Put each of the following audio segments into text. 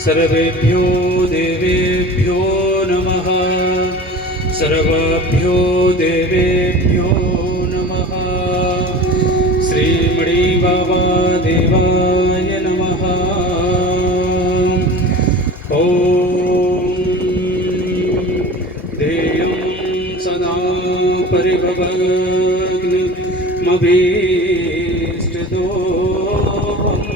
सर्वेभ्यो देवेभ्यो नमः। सर्वेभ्यो देवेभ्यो नमः। श्रीमणि बाबा देवाय नमः। ओम देयं सदा परिभवग्नमभीष्टदोहम्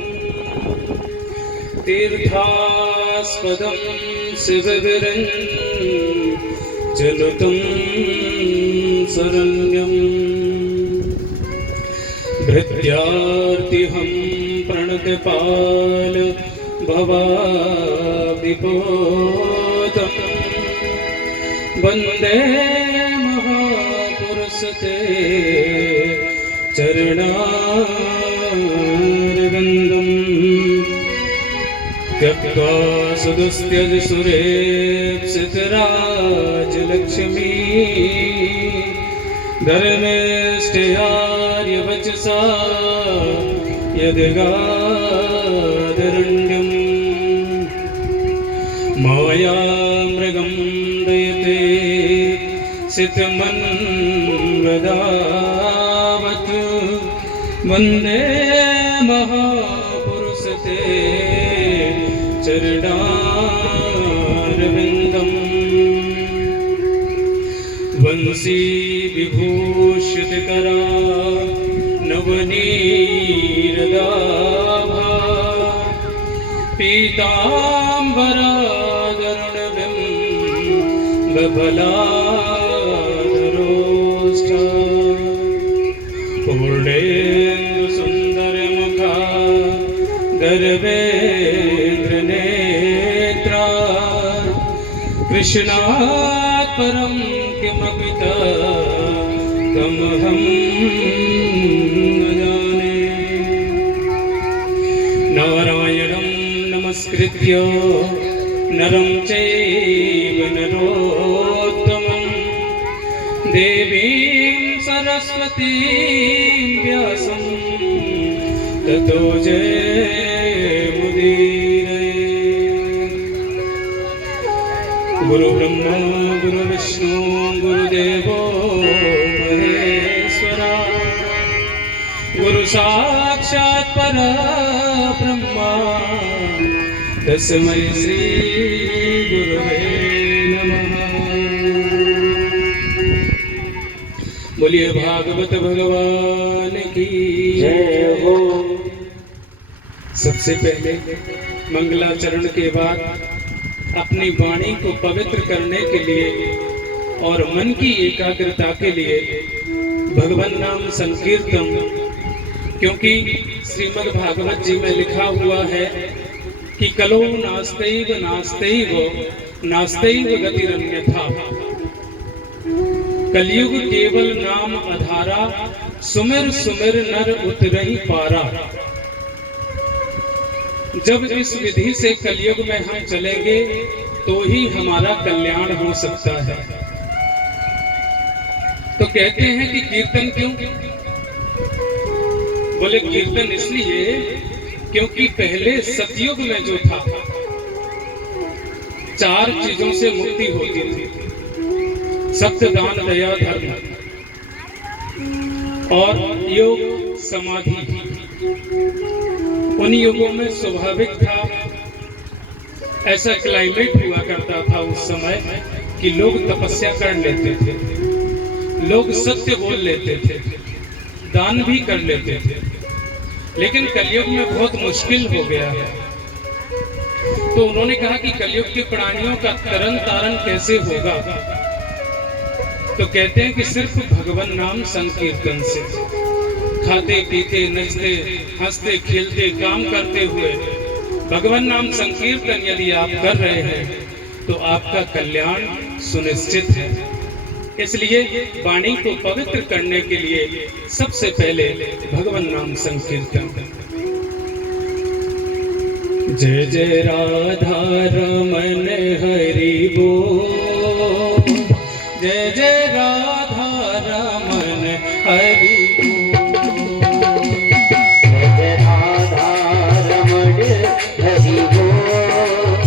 तीर्थास्पदं शिवविरञ्जनुतं शरण्यं भृत्यार्तिहं प्रणतपाल भवाब्धिपोतं वन्दे महापुरुषते चरणारविन्दम् त्यक्त्वा सुदुस्त्यज सुरेप्सितराजलक्ष्मी धर्मेष्ठयार्यवचसा यद्गादरण्यम् मायामृगं दयते सितमन्वदावत् वन्दे महापुरुषते चरणारविन्दम् वंशी विभूषितकरा नवनीरदाभा पीताम्बरादरुणबिम्बफलाधरोष्ठा पूर्णेन्दुसुन्दरमुखा गर्वेन्द्रनेत्रा कृष्णात् परं किमपि तमहं न जाने। नारायणं नमस्कृत्य नरं चैव नरोत्तमं देवीं सरस्वतीं व्यासं ततो जयमुदीरये। गुरु ब्रह्मा गुरु विष्णु गुरुदेवो महेश्वरा गुरु साक्षात् परब्रह्मा तस्मै श्री गुरुवे नमः। बोलिए भागवत भगवान की जय हो। सबसे पहले मंगलाचरण के बाद अपनी वाणी को पवित्र करने के लिए और मन की एकाग्रता के लिए भगवान नाम संकीर्तन, क्योंकि श्रीमद् भागवत जी में लिखा हुआ है कि कलो नास्त्यैव नास्त्यैव नास्त्यैव गतिरन्यथा। कलयुग केवल नाम आधारा, सुमिर सुमिर नर उतरहि पारा। जब इस विधि से कलयुग में हम चलेंगे तो ही हमारा कल्याण हो सकता है। तो कहते हैं कि कीर्तन क्यों? बोले कीर्तन इसलिए क्योंकि पहले सतयुग में जो था, 4 चीजों से मुक्ति होती थी। सत्य, दान, दया, धर्म और योग समाधि। उन युगों में स्वाभाविक था, ऐसा क्लाइमेट हुआ करता था उस समय कि लोग तपस्या कर लेते थे, लोग सत्य बोल लेते थे, दान भी कर लेते थे। लेकिन कलयुग में बहुत मुश्किल हो गया है। तो उन्होंने कहा कि कलयुग के प्राणियों का तरन तारण कैसे होगा? तो कहते हैं कि सिर्फ भगवान नाम संकीर्तन से, खाते पीते नचते हंसते खेलते काम करते हुए भगवान नाम संकीर्तन यदि आप कर रहे हैं तो आपका कल्याण सुनिश्चित है। इसलिए वाणी को पवित्र करने के लिए सबसे पहले भगवान नाम संकीर्तन। जय जय राधा रमन हरि बोल, जय जय राधा रमन हरि बोल, जय जय राधा रमन हरि बोल,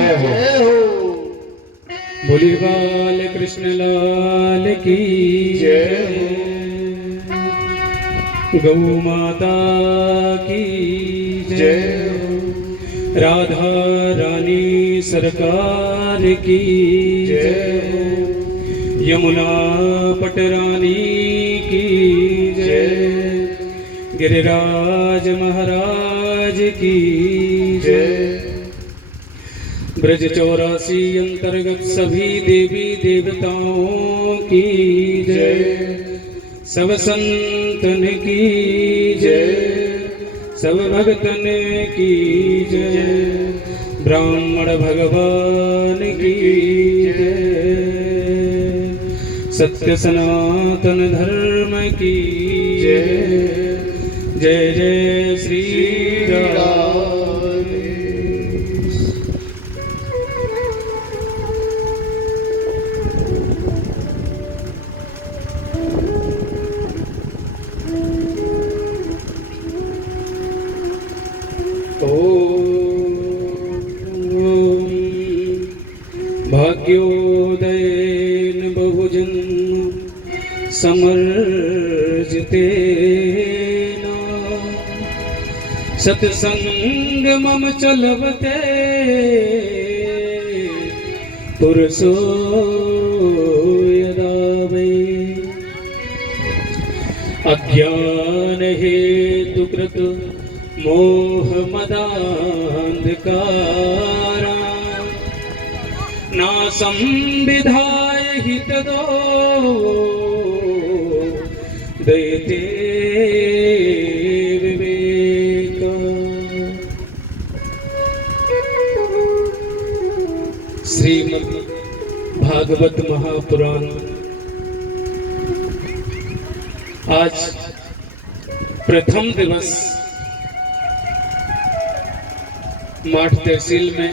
जय हो। बोली बाल कृष्ण लाल की जय हो। गौ माता की जय हो। राधा रानी सरकार की जय हो। यमुना पटरानी की जय। गिरिराज महाराज की जय। ब्रज 84 अंतर्गत सभी देवी देवताओं की जय। सब संतन की जय। सब भक्तन की जय। ब्राह्मण भगवान की जय। सत्य सनातन धर्म की जय। जय जय श्री राम। भाग्योदयेन बहुजन समर्जितेन सत्संग मम चलवते पुरुषो यदा वै अज्ञान हेतु कृत मोह मदान्धकारा नासं विधाय हितदो दैते विवेक। श्रीमद् भागवत महापुराण आज प्रथम दिवस माठ तहसील में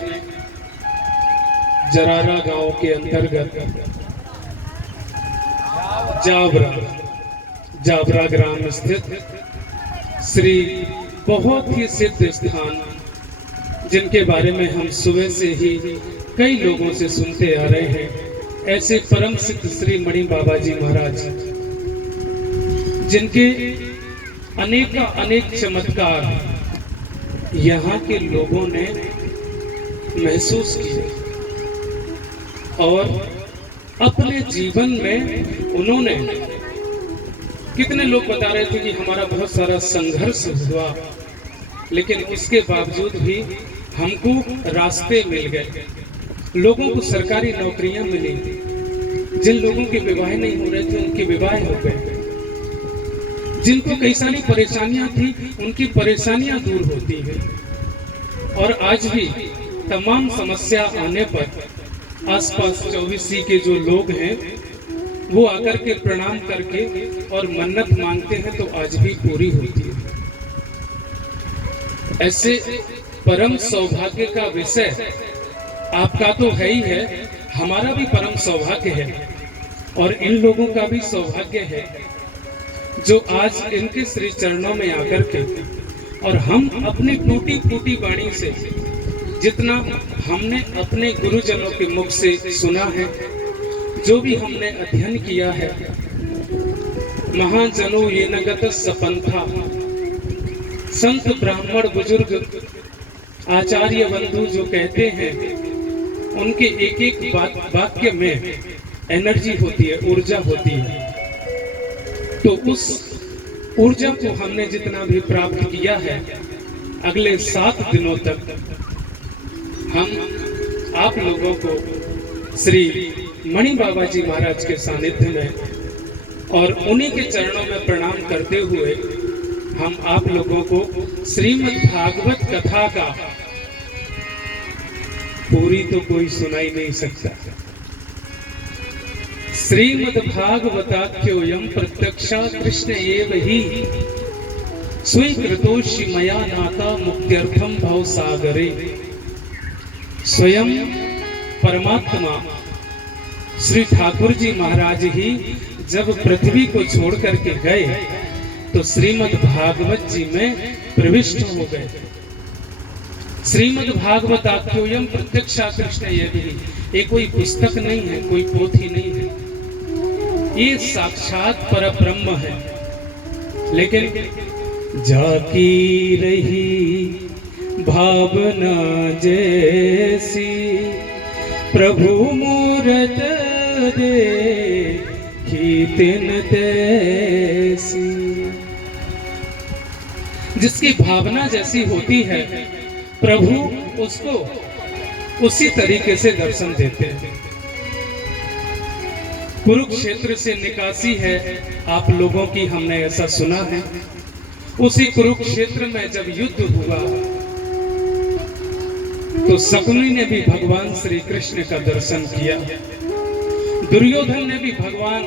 जरारा गांव के अंतर्गत जाबरा ग्राम स्थित श्री बहुत ही सिद्ध स्थान, जिनके बारे में हम सुबह से ही कई लोगों से सुनते आ रहे हैं, ऐसे परम सिद्ध श्री मणि बाबा जी महाराज, जिनके अनेक चमत्कार यहाँ के लोगों ने महसूस किए और अपने जीवन में उन्होंने, कितने लोग बता रहे थे कि हमारा बहुत सारा संघर्ष हुआ, लेकिन उसके बावजूद भी हमको रास्ते मिल गए। लोगों को सरकारी नौकरियां मिली, जिन लोगों के विवाह नहीं हो रहे थे उनके विवाह हो गए, जिनको कई सारी परेशानियां थी उनकी परेशानियां दूर होती हैं। और आज भी तमाम समस्या आने पर आसपास 24C के जो लोग हैं वो आकर के प्रणाम करके और मन्नत मांगते हैं तो आज भी पूरी होती है। ऐसे परम सौभाग्य का विषय आपका तो है ही है, हमारा भी परम सौभाग्य है और इन लोगों का भी सौभाग्य है जो आज इनके श्री चरणों में आकर के और हम अपनी टूटी फूटी वाणी से जितना हमने अपने गुरुजनों के मुख से सुना है, जो भी हमने अध्ययन किया है, महाजनो ये नगत सपंथा, संत ब्राह्मण बुजुर्ग आचार्य बंधु जो कहते हैं, उनके एक एक वाक्य में एनर्जी होती है, ऊर्जा होती है। तो उस ऊर्जा को हमने जितना भी प्राप्त किया है, अगले 7 दिनों तक हम आप लोगों को श्री मणि बाबा जी महाराज के सानिध्य में और उन्हीं के चरणों में प्रणाम करते हुए हम आप लोगों को श्रीमद् भागवत कथा का, पूरी तो कोई सुना ही नहीं सकता, श्रीमद् भागवताख्योऽयं प्रत्यक्षा कृष्ण एव हि स्वीकृतोऽसि मया नाथा मुक्त्यर्थं भवसागरे। स्वयं परमात्मा श्री ठाकुर जी महाराज ही जब पृथ्वी को छोड़ करके गए तो श्रीमद् भागवत जी में प्रविष्ट हो गए। श्रीमद् भागवताख्योयम प्रत्यक्षा कृष्ण यदि, ये कोई पुस्तक नहीं है, कोई पोथी नहीं है, ये साक्षात पर ब्रह्म है। लेकिन जाकी रही भावना जैसी, प्रभु मूरत देखी तिन तैसी। जिसकी भावना जैसी होती है प्रभु उसको उसी तरीके से दर्शन देते हैं। कुरुक्षेत्र से निकासी है आप लोगों की, हमने ऐसा सुना है। उसी कुरुक्षेत्र में जब युद्ध हुआ तो शकुनी ने भी भगवान श्री कृष्ण का दर्शन किया, दुर्योधन ने भी भगवान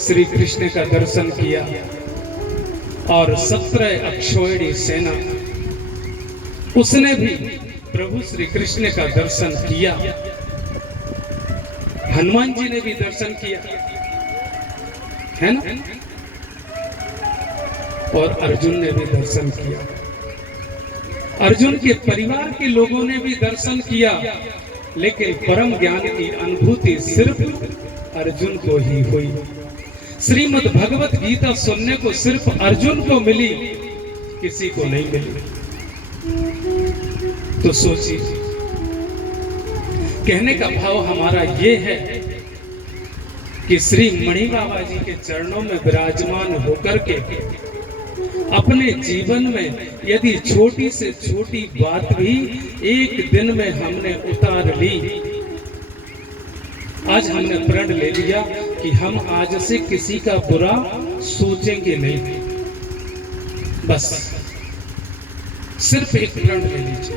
श्री कृष्ण का दर्शन किया, और 17 अक्षौहिणी सेना उसने भी प्रभु श्री कृष्ण का दर्शन किया। हनुमान जी ने भी दर्शन किया, है ना, और अर्जुन ने भी दर्शन किया। अर्जुन के परिवार के लोगों ने भी दर्शन किया, लेकिन परम ज्ञान की अनुभूति सिर्फ अर्जुन को ही हुई। श्रीमद् भगवत गीता सुनने को सिर्फ अर्जुन को मिली, किसी को नहीं मिली। तो सोचिए, कहने का भाव हमारा ये है कि श्री मणि बाबा जी के चरणों में विराजमान होकर के अपने जीवन में यदि छोटी से छोटी बात भी एक दिन में हमने उतार ली, आज हमने प्रण ले लिया कि हम आज से किसी का बुरा सोचेंगे नहीं। बस सिर्फ एक प्रण ले लीजिए,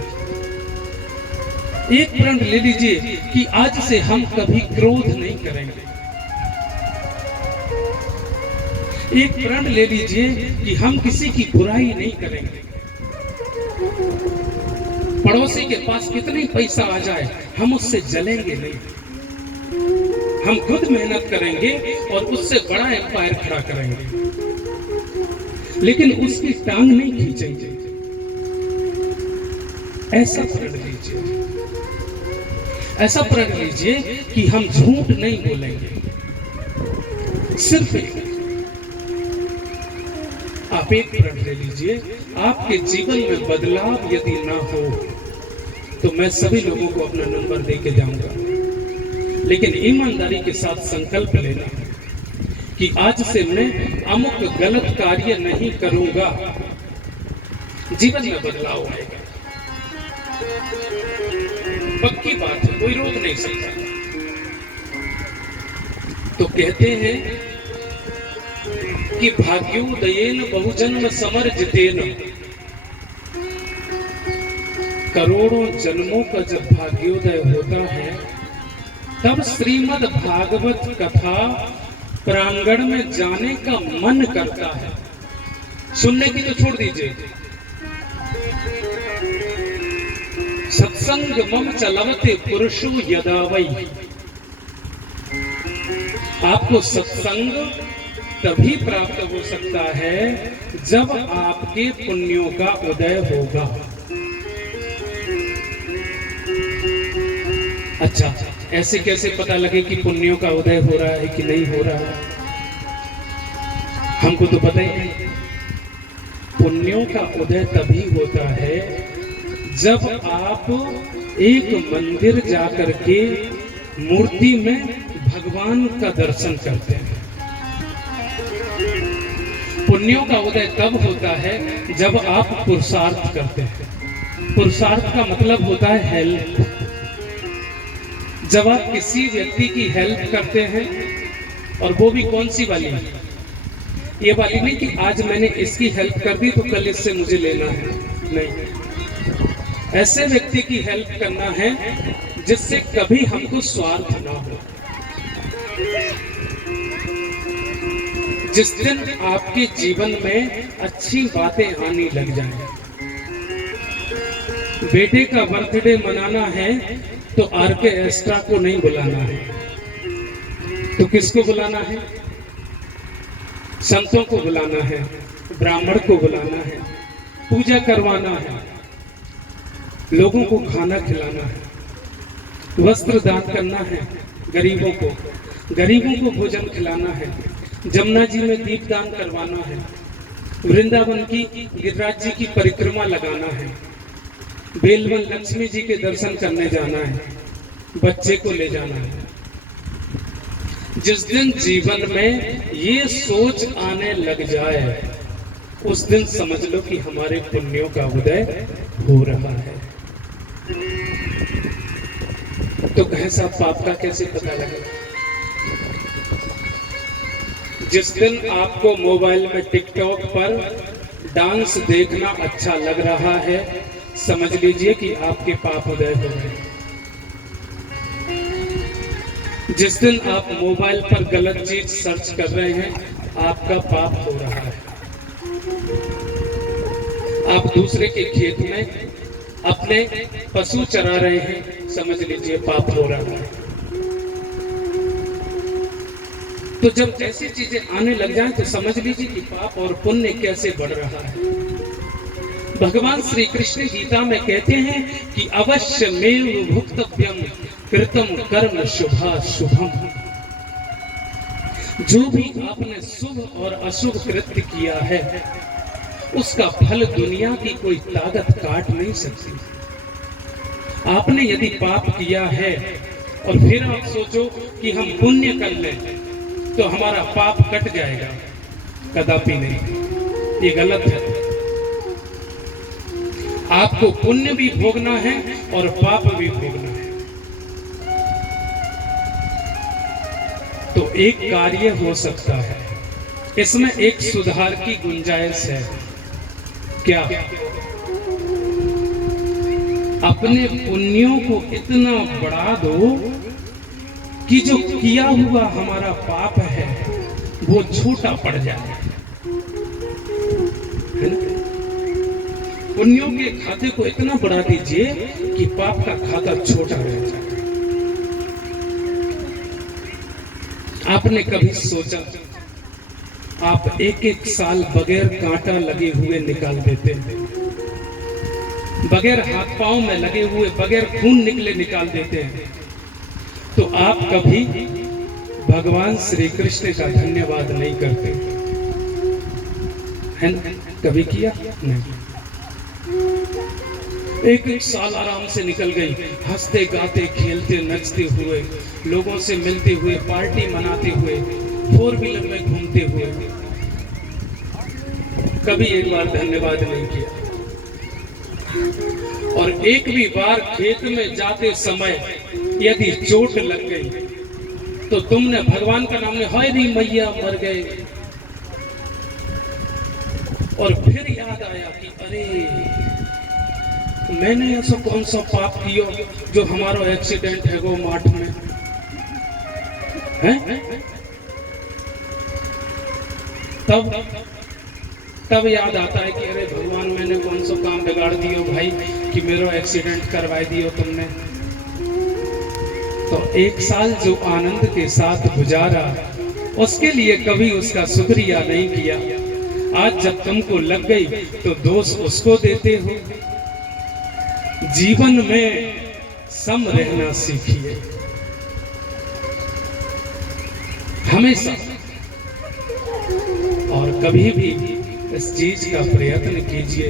एक प्रण ले लीजिए कि आज से हम कभी क्रोध नहीं करेंगे। एक प्रण ले लीजिए कि हम किसी की बुराई नहीं करेंगे। पड़ोसी के पास कितनी पैसा आ जाए हम उससे जलेंगे नहीं। हम खुद मेहनत करेंगे और उससे बड़ा एम्पायर खड़ा करेंगे, लेकिन उसकी टांग नहीं खींचेंगे। ऐसा प्रण लीजिए, ऐसा प्रण लीजिए कि हम झूठ नहीं बोलेंगे। सिर्फ आप एक प्रण ले लीजिए। आपके जीवन में बदलाव यदि ना हो तो मैं सभी लोगों को अपना नंबर दे के जाऊंगा, लेकिन ईमानदारी के साथ संकल्प लेना कि आज से मैं अमुक गलत कार्य नहीं करूंगा। जीवन में बदलाव आएगा, पक्की बात है, कोई रोक नहीं सकता। तो कहते हैं कि भाग्योदयेन बहुजन्म समर्जितेन, करोड़ों जन्मों का जब भाग्योदय होता है तब श्रीमद् भागवत कथा प्रांगण में जाने का मन करता है। सुनने की तो छोड़ दीजिए, सत्संग मम चलवते पुरुषो यदा वै। आपको सत्संग तभी प्राप्त हो सकता है जब आपके पुण्यों का उदय होगा। अच्छा, ऐसे कैसे पता लगे कि पुण्यों का उदय हो रहा है कि नहीं हो रहा है? हमको तो पता ही नहीं। पुण्यों का उदय तभी होता है जब आप एक मंदिर जाकर के मूर्ति में भगवान का दर्शन करते हैं। पुण्यों का उदय तब होता है जब आप पुरुषार्थ करते हैं। पुरुषार्थ का मतलब होता है हेल्प। जब आप किसी व्यक्ति की हेल्प करते हैं, और वो भी कौन सी वाली, ये वाली नहीं कि आज मैंने इसकी हेल्प कर दी तो कल इससे मुझे लेना है, नहीं। ऐसे व्यक्ति की हेल्प करना है जिससे कभी हमको स्वार्थ ना हो। जिस दिन आपके जीवन में अच्छी बातें आने लग जाएं। बेटे का बर्थडे मनाना है तो ऑर्केस्ट्रा को नहीं बुलाना है, तो किसको बुलाना है? संतों को बुलाना है, ब्राह्मण को बुलाना है, पूजा करवाना है। लोगों को खाना खिलाना है, वस्त्र दान करना है, गरीबों को भोजन खिलाना है, जमुना जी में दीपदान करवाना है, वृंदावन की गिरिराज जी की परिक्रमा लगाना है, बेलवन लक्ष्मी जी के दर्शन करने जाना है, बच्चे को ले जाना है। जिस दिन जीवन में ये सोच आने लग जाए, उस दिन समझ लो कि हमारे पुण्यों का उदय हो रहा है। तो कहे साहब पाप का कैसे पता लगेगा? जिस दिन आपको मोबाइल में टिकटॉक पर डांस देखना अच्छा लग रहा है, समझ लीजिए कि आपके पाप उदय हो रहे हैं। जिस दिन आप मोबाइल पर गलत चीज सर्च कर रहे हैं, आपका पाप हो रहा है। आप दूसरे के खेत में अपने पशु चरा रहे हैं, समझ लीजिए पाप हो रहा है। तो जब ऐसी चीजें आने लग जाएं तो समझ लीजिए कि पाप और पुण्य कैसे बढ़ रहा है। भगवान श्री कृष्ण गीता में कहते हैं कि अवश्य मेव भुक्तव्यम कृतम कर्म शुभाशुभम। जो भी आपने शुभ और अशुभ कृत्य किया है, उसका फल दुनिया की कोई ताकत काट नहीं सकती। आपने यदि पाप किया है और फिर आप सोचो कि हम पुण्य कर लें तो हमारा पाप कट जाएगा, कदापि नहीं, ये गलत है। आपको पुण्य भी भोगना है और पाप भी भोगना है। तो एक कार्य हो सकता है, इसमें एक सुधार की गुंजाइश है। क्या? अपने पुण्यों को इतना बढ़ा दो कि जो किया हुआ हमारा पाप है वो छोटा पड़ जाए। पुण्यों के खाते को इतना बढ़ा दीजिए कि पाप का खाता छोटा रह जाए। आपने कभी सोचा, आप एक साल बगैर कांटा लगे हुए निकाल देते हैं, बगैर हाथ पांव में लगे हुए, बगैर खून निकले निकाल देते हैं, तो आप कभी भगवान श्री कृष्ण का धन्यवाद नहीं करते हैं? कभी किया? नहीं। एक साल आराम से निकल गई, हंसते गाते खेलते नचते हुए, लोगों से मिलते हुए, पार्टी मनाते हुए, 4 व्हीलर में घूमते हुए, कभी एक बार धन्यवाद नहीं किया। और एक भी बार खेत में जाते समय यदि चोट लग गई तो तुमने भगवान का नाम ले, हाय री मैया मर गए, और फिर याद आया कि अरे मैंने ऐसा कौन सा पाप किया जो हमारा एक्सीडेंट है वो माठ में है? तब याद आता है कि अरे भगवान मैंने कौन सा काम बिगाड़ दियो भाई कि मेरा एक्सीडेंट करवा दियो तुमने। तो 1 साल जो आनंद के साथ गुजारा, उसके लिए कभी उसका शुक्रिया नहीं किया। आज जब तुमको लग गई तो दोष उसको देते हो। जीवन में सम रहना सीखिए हमेशा, और कभी भी इस चीज का प्रयत्न कीजिए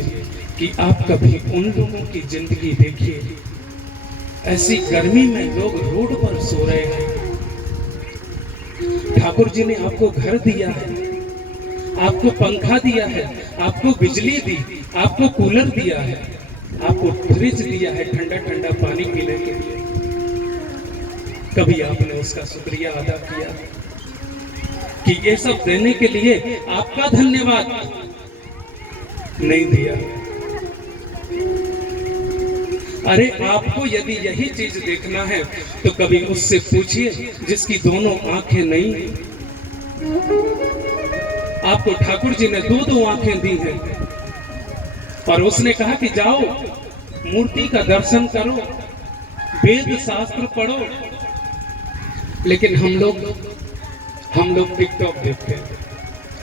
कि आप कभी उन लोगों की जिंदगी देखिए, ऐसी गर्मी में लोग रोड पर सो रहे हैं। ठाकुर जी ने आपको घर दिया है, आपको पंखा दिया है, आपको बिजली दी, आपको कूलर दिया है, आपको फ्रिज दिया है ठंडा ठंडा पानी पीने के लिए। कभी आपने उसका शुक्रिया अदा किया कि ये सब देने के लिए आपका धन्यवाद नहीं दिया? अरे आपको यदि यही चीज देखना है तो कभी उससे पूछिए जिसकी दोनों आंखें नहीं। आपको ठाकुर जी ने 2 आंखें दी हैं और उसने कहा कि जाओ मूर्ति का दर्शन करो, वेद शास्त्र पढ़ो। लेकिन हम लोग टिकटॉक देखते हैं,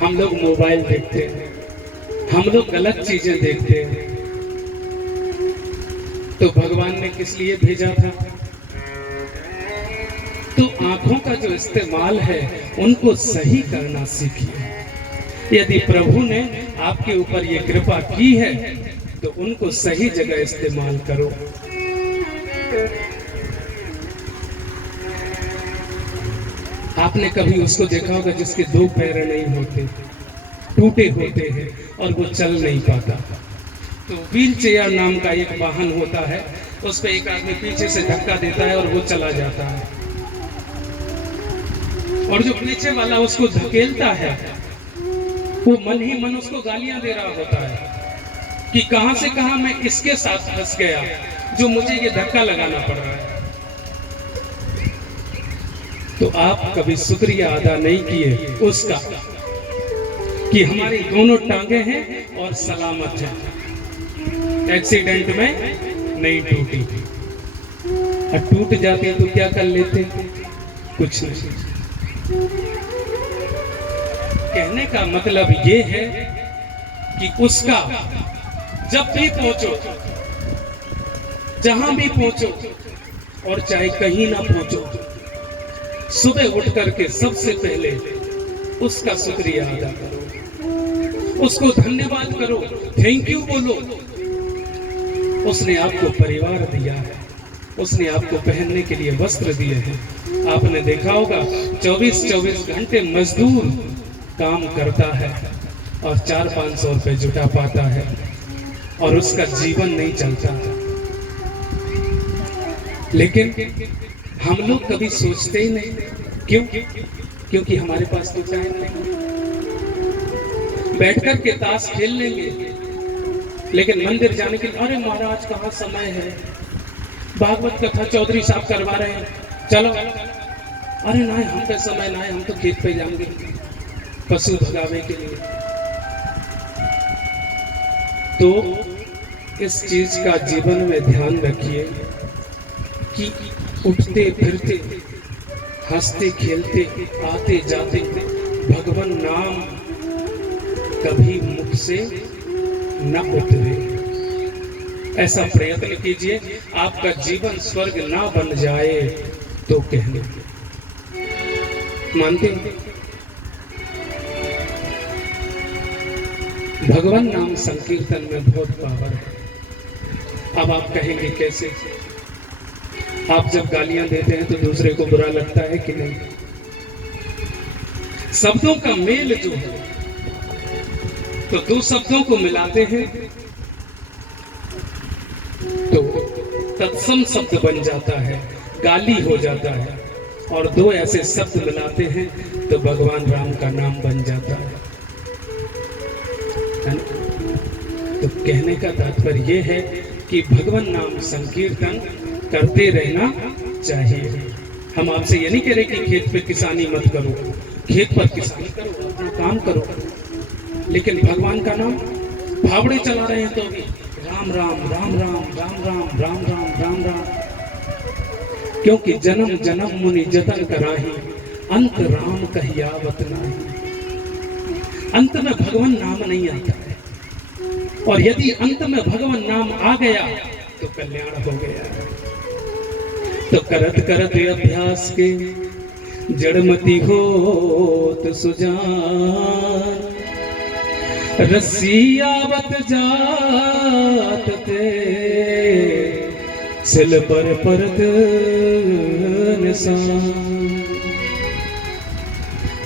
हम लोग मोबाइल देखते हैं, हम लोग गलत चीजें देखते हैं। तो भगवान ने किस लिए भेजा था? तो आंखों का जो इस्तेमाल है उनको सही करना सीखिए। यदि प्रभु ने आपके ऊपर ये कृपा की है तो उनको सही जगह इस्तेमाल करो। आपने कभी उसको देखा होगा जिसके दो पैर नहीं होते, टूटे होते हैं और वो चल नहीं पाता, तो व्हील चेयर नाम का एक वाहन होता है, उस पे एक आदमी पीछे से धक्का देता है और वो चला जाता है, और जो पीछे वाला उसको धकेलता है वो मन ही मन उसको गालियां दे रहा होता है कि कहां से कहां मैं इसके साथ फंस गया जो मुझे ये धक्का लगाना पड़ रहा है। तो आप कभी शुक्रिया अदा नहीं किए उसका कि हमारी दोनों टांगे हैं और सलामत हैं, एक्सीडेंट में नहीं टूटी। और टूट जाती तो क्या कर लेते? कुछ नहीं। कहने का मतलब ये है कि उसका जब भी पहुंचो, जहां भी पहुंचो, और चाहे कहीं ना पहुंचो, सुबह उठ करके सबसे पहले उसका शुक्रिया अदा करो, उसको धन्यवाद करो, थैंक यू बोलो। उसने आपको परिवार दिया है, उसने आपको पहनने के लिए वस्त्र दिए हैं। आपने देखा होगा 24-24 घंटे मजदूर काम करता है और 400-500 रुपए जुटा पाता है और उसका जीवन नहीं चलता। लेकिन हम लोग कभी सोचते ही नहीं। क्यों? क्योंकि हमारे पास तो टाइम नहीं। बैठकर के ताश खेल लेंगे, लेकिन मंदिर जाने के लिए अरे महाराज कहाँ समय है, भागवत कथा चौधरी साहब करवा रहे हैं, चलो। अरे नहीं, हम पे समय ना है, हम तो खेत पे जाएंगे पशु भगावे के लिए। तो इस चीज का जीवन में ध्यान रखिए कि उठते फिरते, हंसते खेलते, आते जाते भगवान नाम कभी मुख से न उतरे। ऐसा प्रयत्न कीजिए। आपका जीवन स्वर्ग ना बन जाए तो कहने मानते हैं। भगवान नाम संकीर्तन में बहुत पावर है। अब आप कहेंगे कैसे? आप जब गालियां देते हैं तो दूसरे को बुरा लगता है कि नहीं? शब्दों का मेल जो है, तो दो शब्दों को मिलाते हैं तो तत्सम शब्द बन जाता है, गाली हो जाता है, और दो ऐसे शब्द मिलाते हैं तो भगवान राम का नाम बन जाता है ना? तो कहने का तात्पर्य यह है कि भगवान नाम संकीर्तन करते रहना चाहिए। हम आपसे ये नहीं कह रहे कि खेत पे किसानी मत करो, खेत पर किसानी करो, अपना काम करो, लेकिन भगवान का नाम फावड़े चला रहे हैं तो भी राम राम राम राम राम राम राम राम राम राम। क्योंकि जन्म जन्म मुनि जतन कराही, अंत राम कहियावत नाही। अंत में भगवान नाम नहीं आता है, और यदि अंत में भगवान नाम आ गया तो कल्याण हो गया। तो करत करत अभ्यास के जड़मती होत सुजान, रस्सी आवत जात ते सिल पर परत निशान।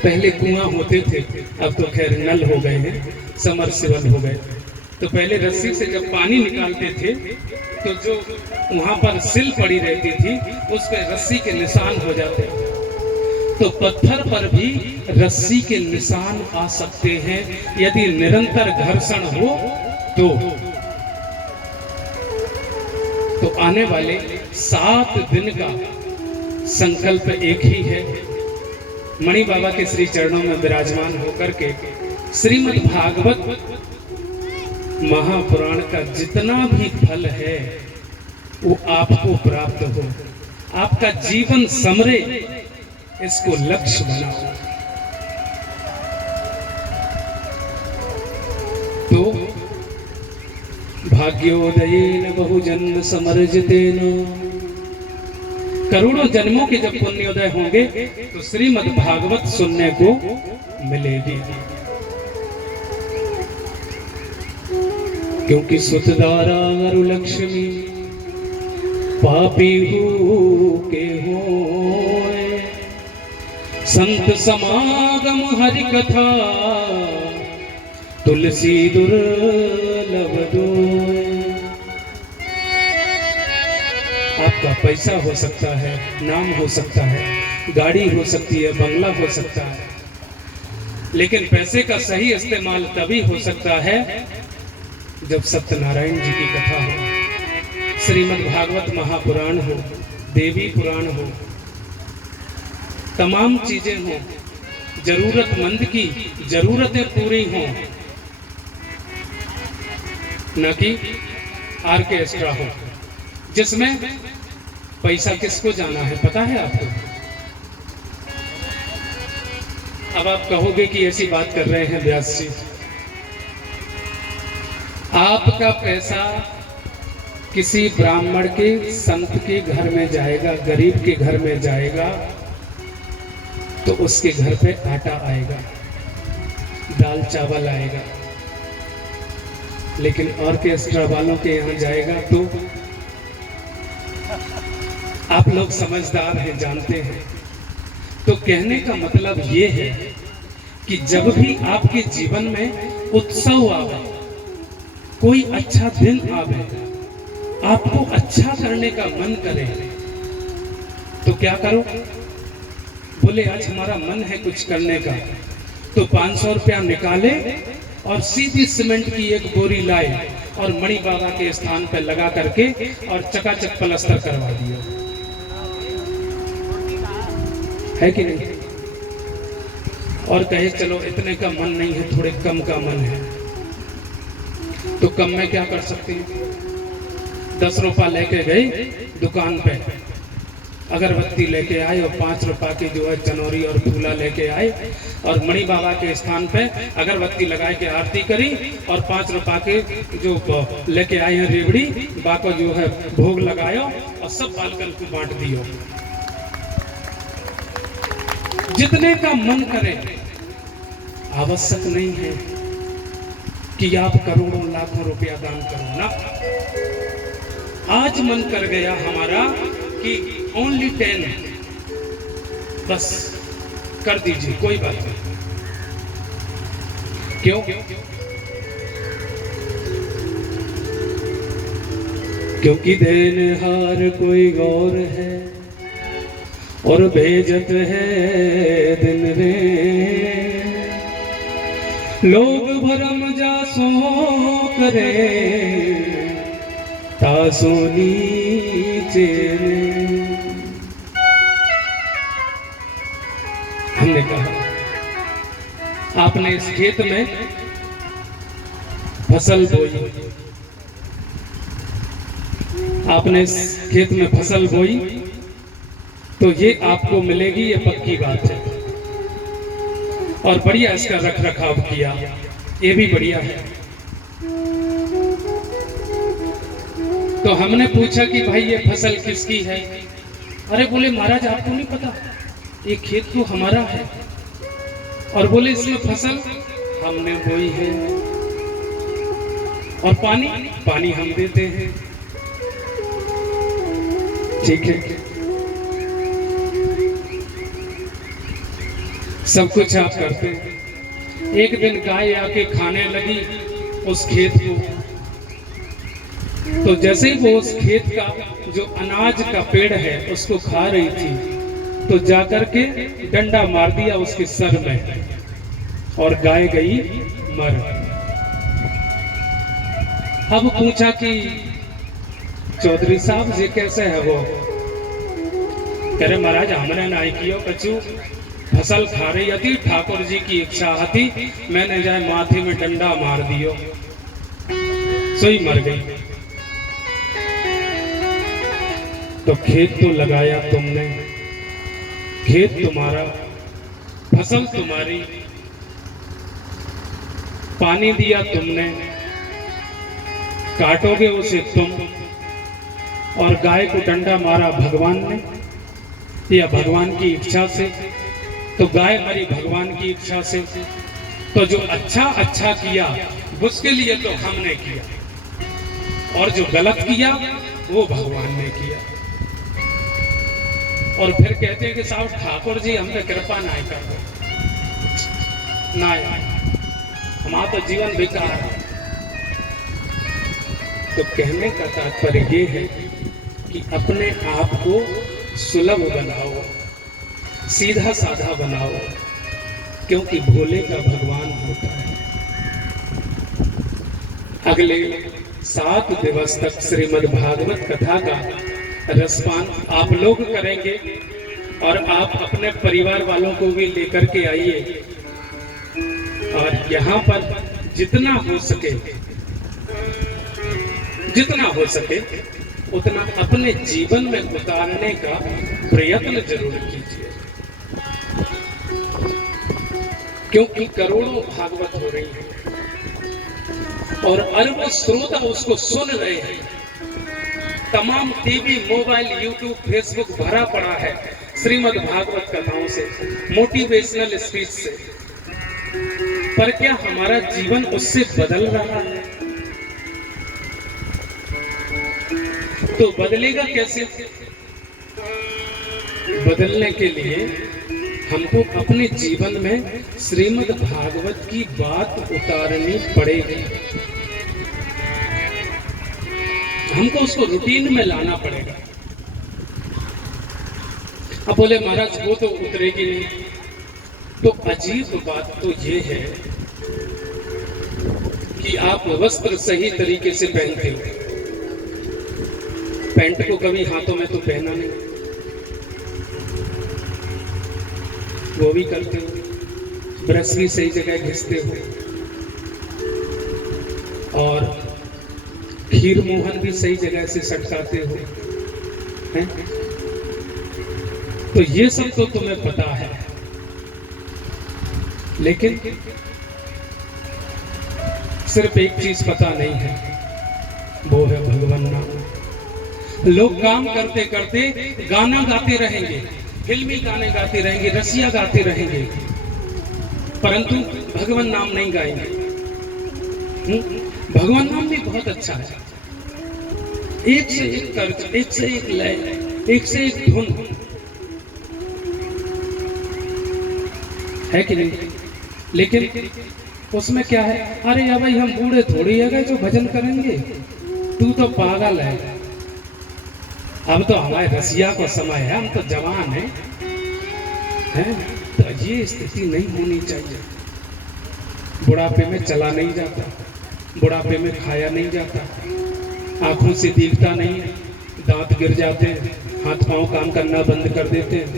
पहले कुआं होते थे, अब तो खैर नल हो गए हैं, समरसेबल हो गए। तो पहले रस्सी से जब पानी निकालते थे तो जो वहां पर सिल पड़ी रहती थी उस पर रस्सी के निशान हो जाते थे। तो पत्थर पर भी रस्सी के निशान आ सकते हैं यदि निरंतर घर्षण हो तो आने वाले 7 दिन का संकल्प एक ही है। मणि बाबा के श्री चरणों में विराजमान होकर के श्रीमद् भागवत महापुराण का जितना भी फल है वो आपको प्राप्त हो, आपका जीवन समरे, इसको लक्ष्य बनाओ। तो भाग्योदयेन बहुजन्म समर्जितेन। करोड़ों जन्मों के जब पुण्योदय होंगे तो श्रीमद् भागवत सुनने को मिलेगी। क्योंकि सुतदारा अरु लक्ष्मी पापी के होए, संत समागम हरि कथा तुलसी दुर्लभ दोए। आपका पैसा हो सकता है, नाम हो सकता है, गाड़ी हो सकती है, बंगला हो सकता है, लेकिन पैसे का सही इस्तेमाल तभी हो सकता है जब सत्यनारायण जी की कथा हो, श्रीमद् भागवत महापुराण हो, देवी पुराण हो, तमाम चीजें हो, जरूरतमंद की जरूरतें पूरी हों, न कि ऑर्केस्ट्रा हो जिसमें पैसा किसको जाना है पता है आपको। अब आप कहोगे कि ऐसी बात कर रहे हैं व्यास जी, आपका पैसा किसी ब्राह्मण के संत के घर में जाएगा, गरीब के घर में जाएगा तो उसके घर पे आटा आएगा, दाल चावल आएगा, लेकिन ऑर्केस्ट्रा वालों के यहाँ जाएगा तो आप लोग समझदार हैं, जानते हैं। तो कहने का मतलब ये है कि जब भी आपके जीवन में उत्सव आवे, कोई अच्छा दिन आवे, आपको अच्छा करने का मन करे तो क्या करो? बोले आज हमारा मन है कुछ करने का, तो 500 रुपया निकाले और सीधी सीमेंट की एक बोरी लाए और मणि बाबा के स्थान पर लगा करके और चकाचक प्लास्टर करवा दिया, है कि नहीं? और कहे चलो इतने का मन नहीं है, थोड़े कम का मन है, तो कम में क्या कर सकते हैं? 10 रुपया लेके गए दुकान पे, अगरबत्ती लेके आए और 5 रुपया की जो है चनौरी और फूला लेके आए और मणि बाबा के स्थान पे अगरबत्ती लगा के आरती करी और 5 रुपया के जो लेके आए हैं रेवड़ी बाको जो है भोग लगायो और सब बालकन को बांट दियो। जितने का मन करे, आवश्यक नहीं है कि आप करोड़ों लाखों रुपया दान करो ना। आज मन कर गया हमारा कि ओनली 10 बस कर दीजिए, कोई बात नहीं। क्यों? क्योंकि देनहार कोई गौर है और भेजत है दिन रे, लोग भरम जासो करे तासो नीचे रे। हमने कहा आपने इस खेत में फसल बोई, आपने इस खेत में फसल बोई तो ये आपको मिलेगी, ये पक्की बात है। और बढ़िया इसका रख रखाव किया, ये भी बढ़िया है। तो हमने पूछा कि भाई ये फसल किसकी है? अरे बोले महाराज आपको नहीं पता, ये खेत तो हमारा है। और बोले इसमें फसल हमने बोई है और पानी हम देते हैं। ठीक है, सब कुछ आप करते हैं। एक दिन गाय आके खाने लगी उस खेत को, तो जैसे ही वो उस खेत का जो अनाज का पेड़ है उसको खा रही थी तो जाकर के डंडा मार दिया उसके सर में और गाय गई मर। अब पूछा कि चौधरी साहब जी कैसे है वो? कह रहे महाराज हमने ना कियो कछु, फसल खा रही थी, ठाकुर जी की इच्छा थी, मैंने जाए माथे में डंडा मार दियो, सोई मर गई। तो खेत तो लगाया तुमने, खेत तुम्हारा, फसल तुम्हारी, पानी दिया तुमने, काटोगे उसे तुम, और गाय को डंडा मारा भगवान ने या भगवान की इच्छा से, तो गाय मरी भगवान की इच्छा से। तो जो अच्छा अच्छा किया उसके लिए तो हमने किया, और जो गलत किया वो भगवान ने किया। और फिर कहते हैं कि साहब ठाकुर जी हम पे कृपा ना कर दो, ना हमारा तो जीवन बेकार है। तो कहने का तात्पर्य ये है कि अपने आप को सुलभ बनाओ, सीधा साधा बनाओ, क्योंकि भोले का भगवान होता है। अगले 7 दिवस तक श्रीमद् भागवत कथा का रसपान आप लोग करेंगे, और आप अपने परिवार वालों को भी लेकर के आइए। और यहाँ पर जितना हो सके उतना अपने जीवन में उतारने का प्रयत्न जरूर कीजिए, क्योंकि करोड़ों भागवत हो रही है और अरबों श्रोता उसको सुन रहे हैं। तमाम टीवी, मोबाइल, यूट्यूब, फेसबुक भरा पड़ा है श्रीमद् भागवत कथाओं से, मोटिवेशनल स्पीच से। पर क्या हमारा जीवन उससे बदल रहा है? तो बदलेगा कैसे? बदलने के लिए हमको अपने जीवन में श्रीमद् भागवत की बात उतारनी पड़ेगी, हमको उसको रूटीन में लाना पड़ेगा। अब बोले महाराज वो तो उतरेगी नहीं, तो अजीब बात तो ये है कि आप वस्त्र सही तरीके से पहनते हो, पैंट को कभी हाथों में तो पहना नहीं, वो भी करते हो, ब्रश भी सही जगह घिसते हो, और खीर मोहन भी सही जगह से सटकाते हो, हैं? तो ये सब तो तुम्हें पता है, लेकिन सिर्फ एक चीज पता नहीं है, वो है भगवान नाम। लोग काम करते करते गाना गाते रहेंगे, फिल्मी गाने गाते रहेंगे, रसिया गाते रहेंगे, परंतु भगवान नाम नहीं गाएंगे। भगवान नाम भी बहुत अच्छा है, एक से एक तर्ज, एक से एक लय, एक से एक धुन है कि नहीं? लेकिन उसमें क्या है? अरे या भाई हम बूढ़े थोड़ी है गए जो भजन करेंगे, तू तो पागल है, अब तो हमारे रसिया को समय है, हम तो जवान हैं। तो ये स्थिति नहीं होनी चाहिए। बुढ़ापे में चला नहीं जाता, बुढ़ापे में खाया नहीं जाता, आंखों से दिखता नहीं है, दांत गिर जाते हैं, हाथ पांव काम करना बंद कर देते हैं,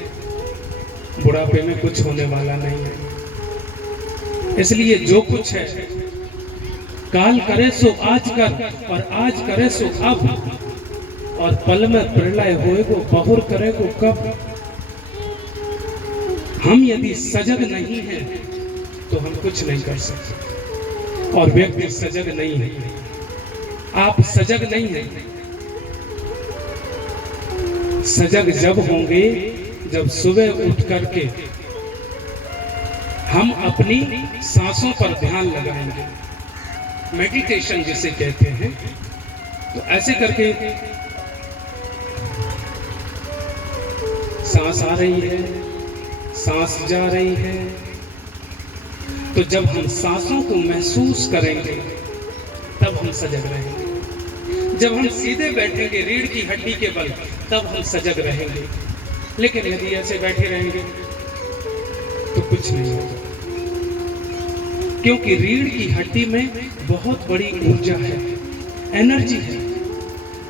बुढ़ापे में कुछ होने वाला नहीं है। इसलिए जो कुछ है, काल करे सो आज कर, और आज करे सो अब, और पल में प्रलय होएगो, बहुर करेगो कब। हम यदि सजग नहीं हैं तो हम कुछ नहीं कर सकते, और व्यक्ति सजग नहीं है, आप सजग नहीं हैं। सजग जब होंगे जब सुबह उठ करके हम अपनी सांसों पर ध्यान लगाएंगे, मेडिटेशन जिसे कहते हैं। तो ऐसे करके सांस आ रही है, सांस जा रही है, तो जब हम सांसों को महसूस करेंगे तब हम सजग रहेंगे। जब हम सीधे बैठेंगे रीढ़ की हड्डी के बल, तब हम सजग रहेंगे। लेकिन यदि ऐसे बैठे रहेंगे तो कुछ नहीं होगा, क्योंकि रीढ़ की हड्डी में बहुत बड़ी ऊर्जा है, एनर्जी है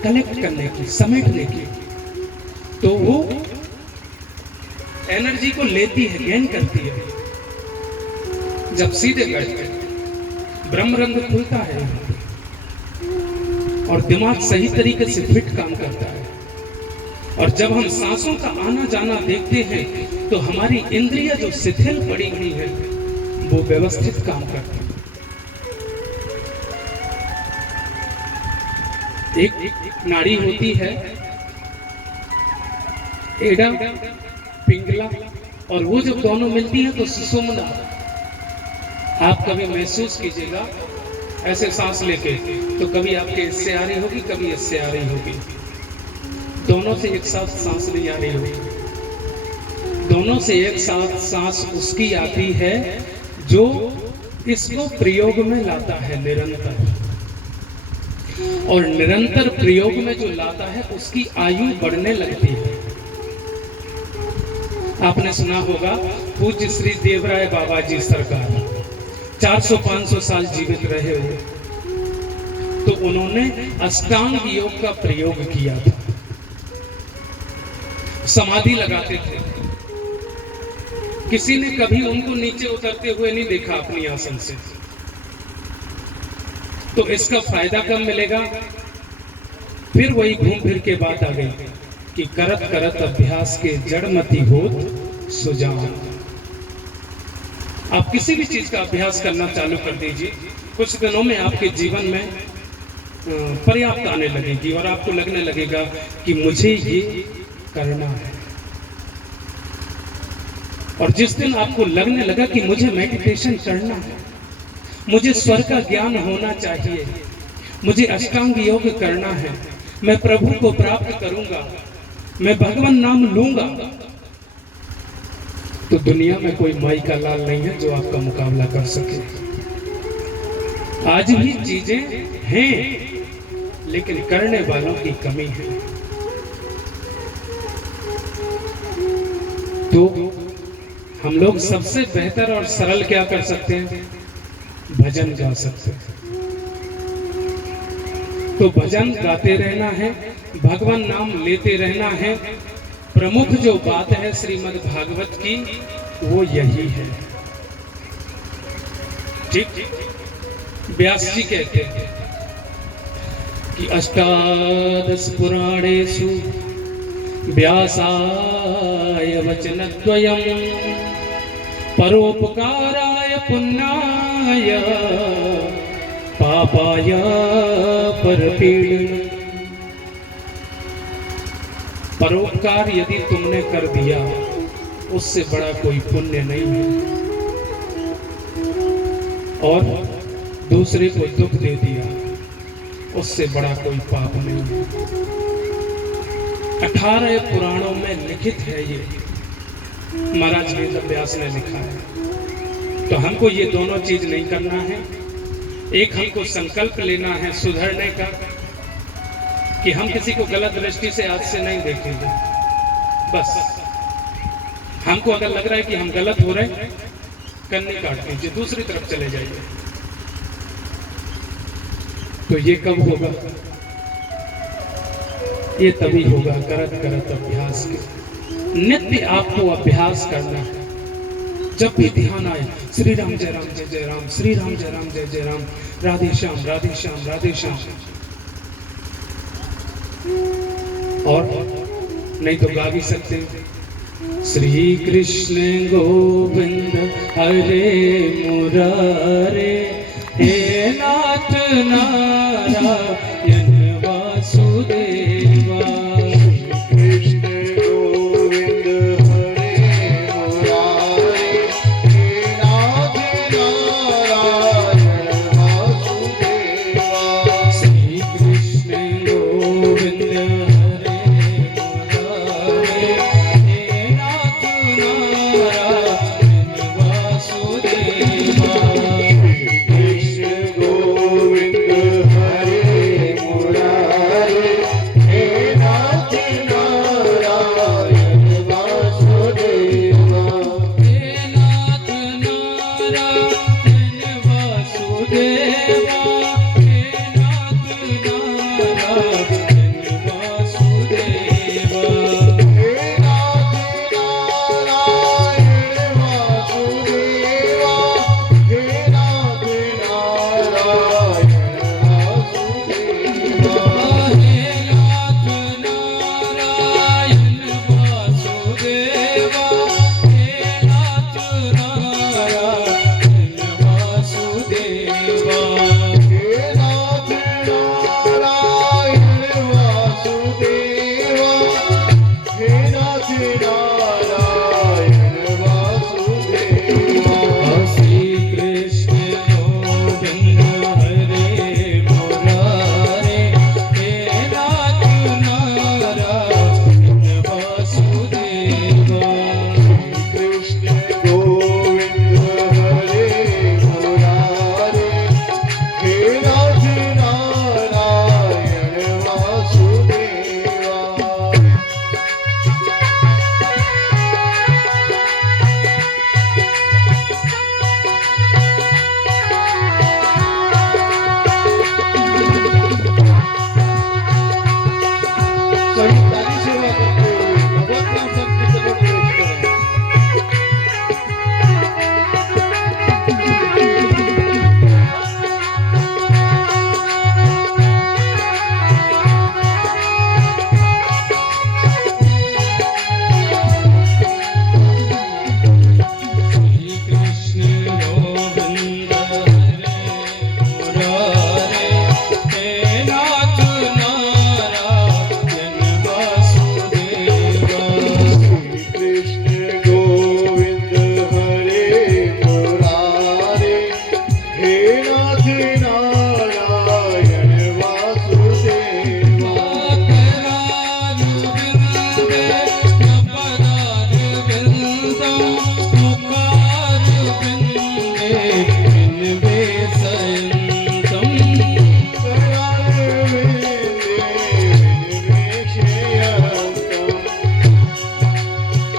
कलेक्ट करने की, समेटने की। तो वो एनर्जी को लेती है, गेन करती है। जब सीधे बैठते ब्रह्मरंध्र खुलता है और दिमाग सही तरीके से फिट काम करता है। और जब हम सांसों का आना जाना देखते हैं तो हमारी इंद्रियां जो शिथिल पड़ी हुई है वो व्यवस्थित काम करती है। एक नाड़ी होती है एड़ा पिंगला, और वो जब दोनों मिलती हैं तो सुषुम्ना। आप कभी महसूस कीजिएगा ऐसे सांस लेके, तो कभी आपके इससे आ रही होगी, कभी इससे आ रही होगी, दोनों से एक साथ सांस नहीं आ रही होगी। दोनों से एक साथ सांस उसकी आती है जो इसको प्रयोग में लाता है निरंतर, और निरंतर प्रयोग में जो लाता है उसकी आयु बढ़ने लगती है। आपने सुना होगा पूज्य श्री देवराय बाबा जी सरकार 400-500 साल जीवित रहे हुए, तो उन्होंने अष्टांग योग का प्रयोग किया था। समाधि लगाते थे, किसी ने कभी उनको नीचे उतरते हुए नहीं देखा अपनी आसन से। तो इसका फायदा कब मिलेगा? फिर वही घूम फिर के बात आ गई कि करत करत अभ्यास के जड़मति होत सुजान। आप किसी भी चीज का अभ्यास करना चालू कर दीजिए, कुछ दिनों में आपके जीवन में पर्याप्त आने लगेगी और आपको लगने लगेगा कि मुझे ये करना है। और जिस दिन आपको लगने लगा कि मुझे मेडिटेशन करना है, मुझे स्वर का ज्ञान होना चाहिए, मुझे अष्टांग योग करना है, मैं प्रभु को प्राप्त करूंगा, मैं भगवान नाम लूंगा, तो दुनिया में कोई माई का लाल नहीं है जो आपका मुकाबला कर सके। आज भी चीजें हैं, लेकिन करने वालों की कमी है। तो हम लोग सबसे बेहतर और सरल क्या कर सकते हैं? भजन गा सकते हैं। तो भजन गाते रहना है, भगवान नाम लेते रहना है। प्रमुख जो बात है श्रीमद् भागवत की वो यही है। ठीक, व्यास जी कहते हैं कि अष्टादश पुराणेषु व्यासाय वचनद्वयम् परोपकाराय पुण्याय पापाय परपीडनम्। परोपकार यदि तुमने कर दिया, उससे बड़ा कोई पुण्य नहीं है, और दूसरे को दुख दे दिया, उससे बड़ा कोई पाप नहीं है। 18 पुराणों में लिखित है ये, महाराज वेद व्यास ने लिखा है। तो हमको ये दोनों चीज नहीं करना है। एक हमको संकल्प लेना है सुधरने का, कि हम किसी को गलत दृष्टि से आज से नहीं देखेंगे। बस हमको अगर लग रहा है कि हम गलत हो रहे हैं, कन्नी काट दीजिए, दूसरी तरफ चले जाइए। तो ये कब होगा? ये तभी होगा करत करत अभ्यास के। नित्य आपको अभ्यास करना है। जब भी ध्यान आए, श्री राम जय राम जय जय राम, श्री राम जय राम जय जय राम, राधे श्याम राधे श्याम राधे श्याम। और नहीं तो गा भी सकते हैं, श्री कृष्ण गोविंद हरे मुरारे, हे नाथ नारायण वासुदेवा। कृष्ण गोविंद हरे मुरारे, हे नाथ नारायण वासुदेवा। श्री कृष्ण गोविंद हरे मुरारे, हे नाथ नारायण वासुदेवा। कृष्ण गोविंद हरे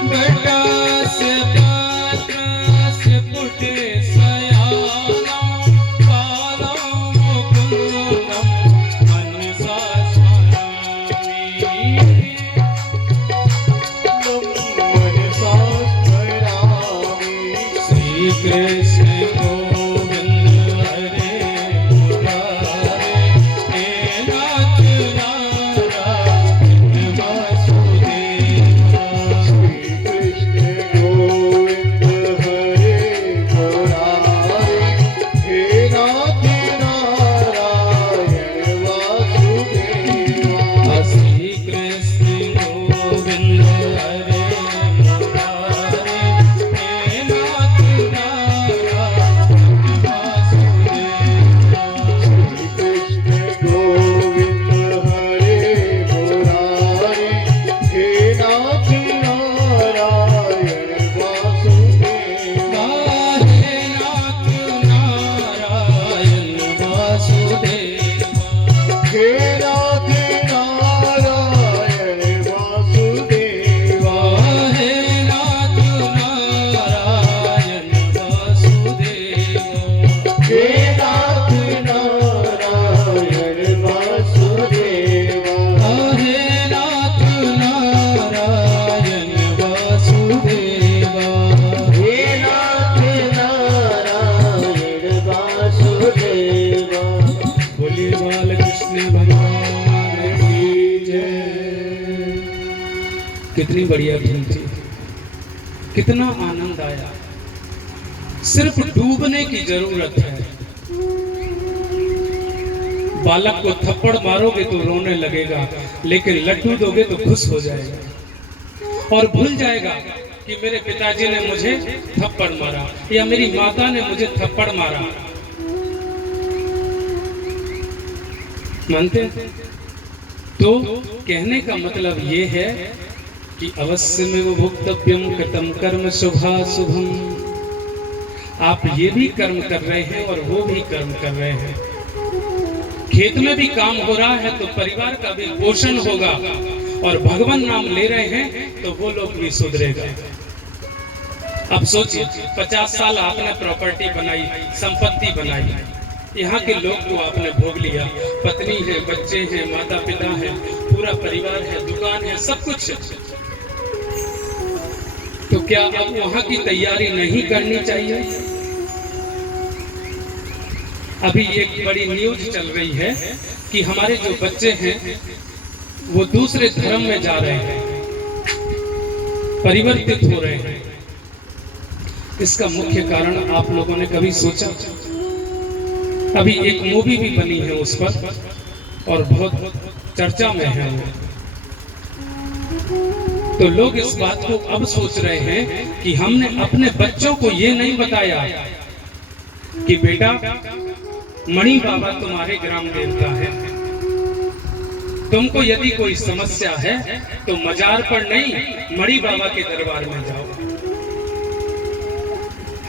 बेटा से पात्र से पुटे सयाना पालो मुकुंदम मनसा स्मरामि मनसा स्मरामि श्री कृष्ण गोविंद हरे मुरारे हे नाथ नारायण वासुदेवा श्री कृष्ण गोविंद हरे मुरारे हे नाथ नारायण वासुदेवा श्री कृष्ण गोविंद हरे मुरारे हे नाथ नारायण वासुदेवा श्री कृष्ण गोविंद हरे मुरारे हे नाथ नारायण वासुदेवा हे नाथ नारायण वासुदेवा हे नाथ नारायण वासुदेवा हे नाथ नारायण वासुदेवा हे नाथ नारायण वासुदेवा हे नाथ नारायण वासुदेवा हे नाथ नारायण वासुदेवा बोलिए बाल कृष्ण भगवान की जय। कितनी बढ़िया धुन थी, कितना आनंद आया। सिर्फ डूबने की जरूरत है। बालक को थप्पड़ मारोगे तो रोने लगेगा, लेकिन लड्डू दोगे तो खुश हो जाएगा और भूल जाएगा कि मेरे पिताजी ने मुझे थप्पड़ मारा या मेरी माता ने मुझे थप्पड़ मारा। मानते हैं? तो कहने का मतलब ये है कि अवश्य में वो भुक्तव्यम कृतम कर्म शुभाशुभम। आप ये भी कर्म कर रहे हैं और वो भी कर्म कर रहे हैं। खेत में भी काम हो रहा है तो परिवार का भी पोषण होगा, और भगवान नाम ले रहे हैं तो वो लोग भी सुधरेगा। अब सोचिए, 50 साल आपने प्रॉपर्टी बनाई, संपत्ति बनाई, यहाँ के लोग को आपने भोग लिया, पत्नी है, बच्चे हैं, माता पिता है, पूरा परिवार है, दुकान है, सब कुछ है। तो क्या अब वहां की तैयारी नहीं करनी चाहिए? अभी एक बड़ी न्यूज चल रही है कि हमारे जो बच्चे हैं वो दूसरे धर्म में जा रहे हैं, परिवर्तित हो रहे हैं। इसका मुख्य कारण आप लोगों ने कभी सोचा? अभी एक मूवी भी बनी है उस पर और बहुत चर्चा में है वो। तो लोग इस बात को अब सोच रहे हैं कि हमने अपने बच्चों को ये नहीं बताया कि बेटा मणि बाबा तुम्हारे ग्राम देवता है, तुमको यदि कोई समस्या है तो मजार पर नहीं, मणि बाबा के दरबार में जाओ।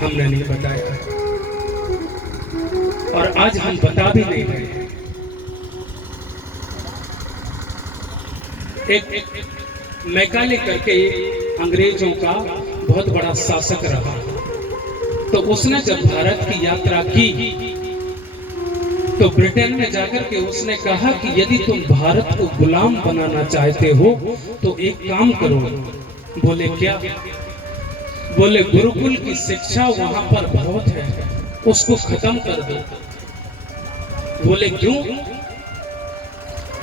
हमने नहीं बताया और आज हम बता भी नहीं रहे। एक मैकाले करके अंग्रेजों का बहुत बड़ा शासक रहा, तो उसने जब भारत की यात्रा की तो ब्रिटेन में जाकर के उसने कहा कि यदि तुम भारत को गुलाम बनाना चाहते हो तो एक काम करो। बोले क्या? बोले गुरुकुल की शिक्षा वहां पर बहुत है, उसको खत्म कर दो। बोले क्यों?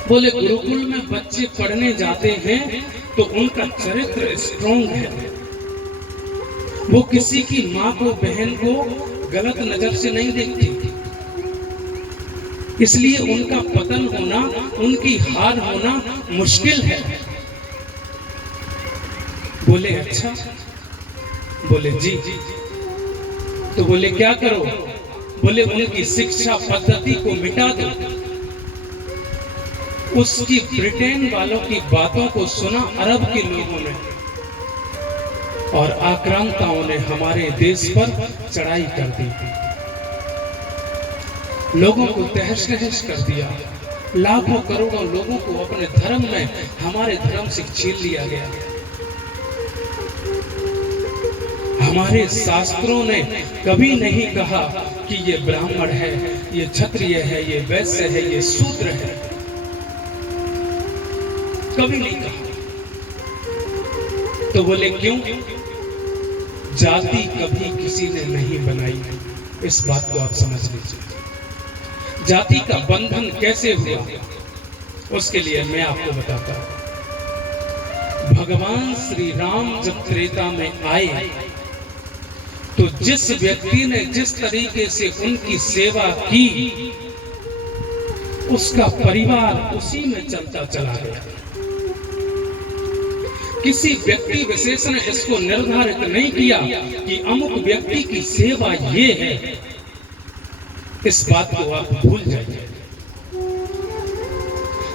बोले गुरुकुल में बच्चे पढ़ने जाते हैं तो उनका चरित्र स्ट्रॉन्ग है, वो किसी की माँ को, बहन को गलत नजर से नहीं देखती, इसलिए उनका पतन होना, उनकी हार होना मुश्किल है। बोले अच्छा? बोले जी। तो बोले क्या करो? बोले उनकी शिक्षा पद्धति को मिटा दो। उसकी ब्रिटेन वालों की बातों को सुना अरब के लोगों ने, और आक्रांताओं ने हमारे देश पर चढ़ाई कर दी, लोगों को तहस नहस कर दिया, लाखों करोड़ों लोगों को अपने धर्म में, हमारे धर्म से छीन लिया गया। हमारे शास्त्रों ने कभी नहीं कहा कि ये ब्राह्मण है, ये क्षत्रिय है, ये वैश्य है, ये शूद्र है, कभी नहीं कहा। तो बोले क्यों? जाति कभी किसी ने नहीं बनाई, इस बात को आप समझ लीजिए। जाति का बंधन कैसे हुआ, उसके लिए मैं आपको बताता हूं। भगवान श्री राम जब त्रेता में आए तो जिस व्यक्ति ने जिस तरीके से उनकी सेवा की, उसका परिवार उसी में चलता चला गया। किसी व्यक्ति विशेष ने इसको निर्धारित नहीं किया कि अमुक व्यक्ति की सेवा ये है, इस बात को आप भूल जाइए।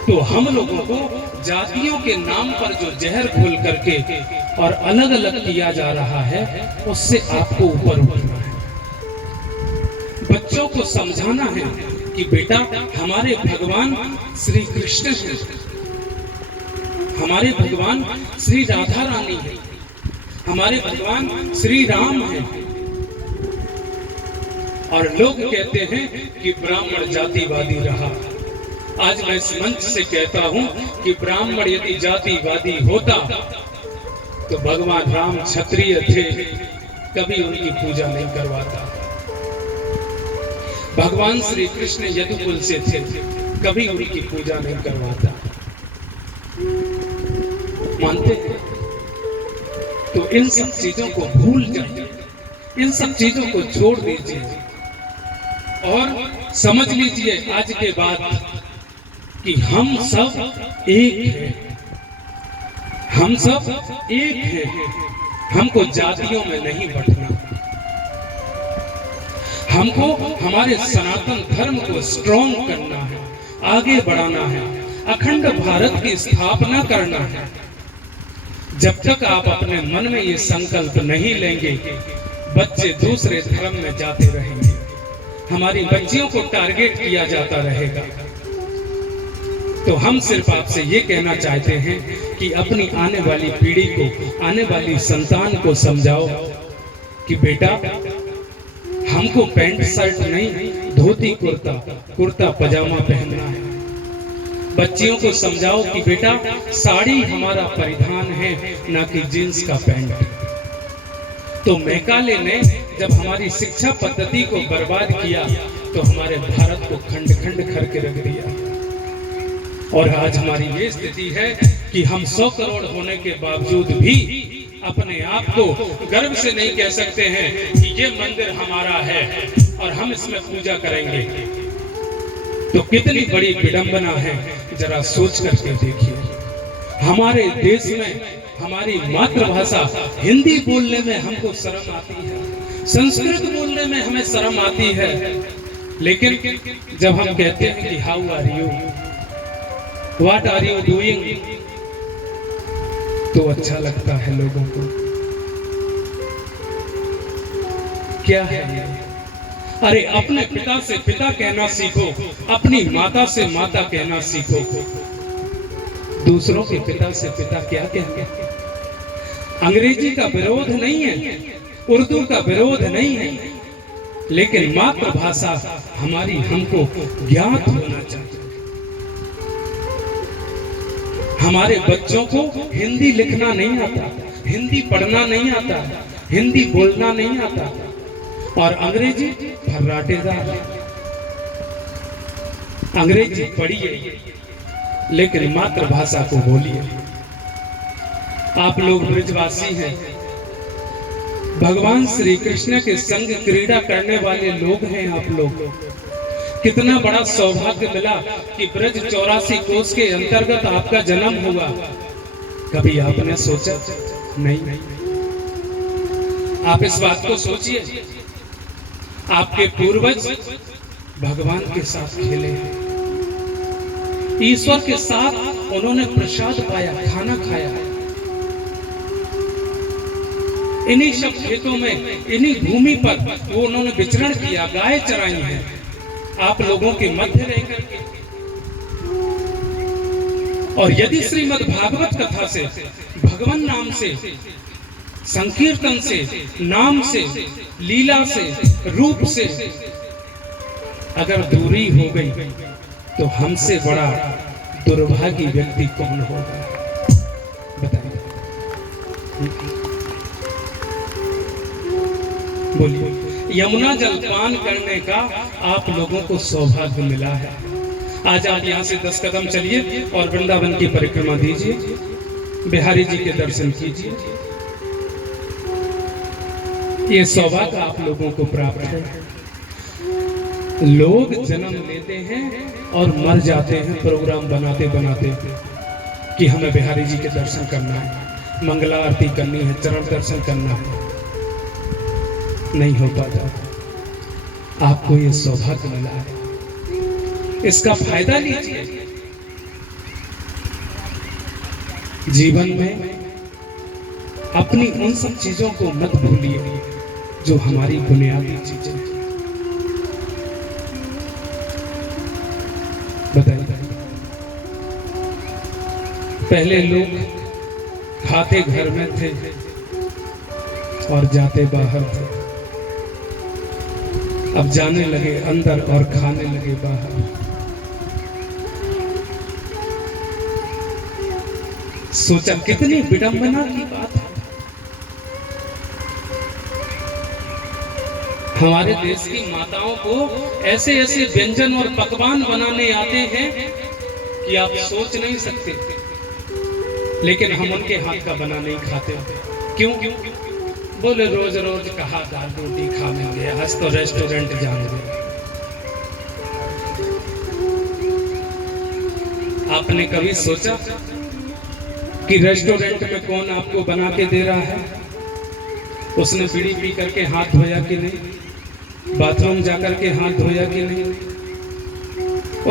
तो हम लोगों को जातियों के नाम पर जो जहर घोल करके और अलग अलग किया जा रहा है, उससे आपको ऊपर उठना है। बच्चों को समझाना है कि बेटा हमारे भगवान श्री कृष्ण हैं, हमारे भगवान श्री राधा रानी है, हमारे भगवान श्री राम हैं। और लोग कहते हैं कि ब्राह्मण जातिवादी रहा। आज मैं इस मंच से कहता हूं कि ब्राह्मण यदि जातिवादी होता तो भगवान राम क्षत्रिय थे, कभी उनकी पूजा नहीं करवाता। भगवान श्री कृष्ण यदुकुल से थे, कभी उनकी पूजा नहीं करवाता। मानते हैं? तो इन सब चीजों को भूल जाइए, इन सब चीजों को छोड़ दीजिए और समझ लीजिए आज के बाद कि हम सब एक हैं, हम सब एक हैं। हमको जातियों में नहीं बंटना, हमको हमारे सनातन धर्म को स्ट्रॉन्ग करना है, आगे बढ़ाना है, अखंड भारत की स्थापना करना है। जब तक आप अपने मन में ये संकल्प नहीं लेंगे, बच्चे दूसरे धर्म में जाते रहेंगे, हमारी बच्चियों को टारगेट किया जाता रहेगा। तो हम सिर्फ आपसे ये कहना चाहते हैं कि अपनी आने वाली पीढ़ी को, आने वाली संतान को समझाओ कि बेटा हमको पैंट शर्ट नहीं, धोती कुर्ता, कुर्ता पजामा पहनना है। बच्चियों को समझाओ कि बेटा साड़ी हमारा परिधान है, ना कि जींस का पैंट। तो मैकाले ने जब हमारी शिक्षा पद्धति को बर्बाद किया तो हमारे भारत को खंड खंड करके रख दिया। और आज हमारी ये स्थिति है कि हम 100 करोड़ होने के बावजूद भी अपने आप को गर्व से नहीं कह सकते हैं कि ये मंदिर हमारा है और हम इसमें पूजा करेंगे। तो कितनी बड़ी विडंबना है, जरा सोच करके देखिए। हमारे देश में हमारी मातृभाषा हिंदी बोलने में हमको शर्म आती है, संस्कृत बोलने में हमें शर्म आती है, लेकिन जब हम कहते हैं कि how are you, what are you doing, तो अच्छा लगता है लोगों को। क्या है ये? अरे अपने पिता से पिता कहना सीखो, अपनी माता से माता कहना सीखो। दूसरों के पिता से पिता क्या कहते? अंग्रेजी का विरोध नहीं है, उर्दू का विरोध नहीं है, लेकिन मातृभाषा हमारी हमको ज्ञात होना चाहिए। हमारे बच्चों को हिंदी लिखना नहीं आता, हिंदी पढ़ना नहीं आता, हिंदी बोलना नहीं आता, और अंग्रेजी फर्राटेदार। अंग्रेजी पढ़िए लेकिन मातृभाषा को बोलिए। आप लोग ब्रजवासी हैं, भगवान श्री कृष्ण के संग क्रीड़ा करने वाले लोग हैं आप लोग। कितना बड़ा सौभाग्य मिला कि ब्रज 84 कोस के अंतर्गत आपका जन्म हुआ। कभी आपने सोचा? नहीं। आप इस बात को सोचिए, आपके पूर्वज भगवान के साथ खेले हैं, ईश्वर के साथ उन्होंने प्रसाद पाया, खाना खाया। इन्हीं सब खेतों में, इन्हीं भूमि पर वो उन्होंने विचरण किया, गाय चराई है आप लोगों के मध्य रहकर के। और यदि श्रीमद् भागवत कथा से, भगवान नाम से संकीर्तन से, नाम से, लीला से, रूप से अगर दूरी हो गई तो हमसे बड़ा दुर्भागी व्यक्ति कौन होगा? बताइए, बोलिए। यमुना जल पान करने का आप लोगों को सौभाग्य मिला है। आज आप यहाँ से 10 कदम चलिए और वृंदावन की परिक्रमा दीजिए, बिहारी जी के दर्शन कीजिए। ये सौभाग्य आप लोगों को प्राप्त है। लोग जन्म लेते हैं और मर जाते हैं प्रोग्राम बनाते बनाते कि हमें बिहारी जी के दर्शन करना है, मंगला आरती करनी है, चरण दर्शन करना है। नहीं हो पाता। आपको ये सौभाग्य मिला है, इसका फायदा लीजिए। जीवन में अपनी उन सब चीजों को मत भूलिए जो हमारी बुनियादी चीजें। बताइए, पहले लोग खाते घर में थे और जाते बाहर थे। अब जाने लगे अंदर और खाने लगे बाहर। सोचा कितनी विडंबना की बात है। हमारे देश की माताओं को ऐसे ऐसे व्यंजन और पकवान बनाने आते हैं कि आप सोच नहीं सकते, लेकिन हम उनके हाथ का बना नहीं खाते। क्यों? बोले रोज रोज कहा दाल रोटी खाने गए, आज तो रेस्टोरेंट जाएंगे। आपने कभी सोचा कि रेस्टोरेंट में कौन आपको बना के दे रहा है? उसने बीड़ी पी करके हाथ धोया कि नहीं? बाथरूम जाकर के हाथ धोया कि नहीं?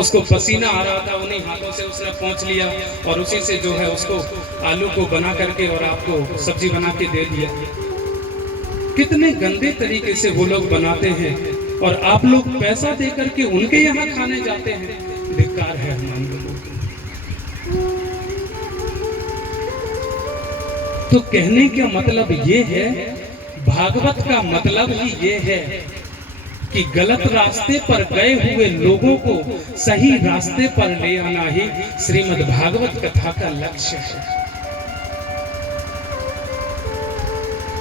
उसको पसीना आ रहा था, उन्हीं हाथों से उसने पोंछ लिया और उसी से जो है उसको आलू को बना करके और आपको सब्जी बना के दे दिया। कितने गंदे तरीके से वो लोग बनाते हैं और आप लोग पैसा दे करके उनके यहाँ खाने जाते हैं। धिक्कार है हम लोगों को। तो कहने का मतलब ये है, भागवत का मतलब ही ये है कि गलत रास्ते पर गए हुए लोगों को सही रास्ते पर ले आना ही श्रीमद् भागवत कथा का लक्ष्य है।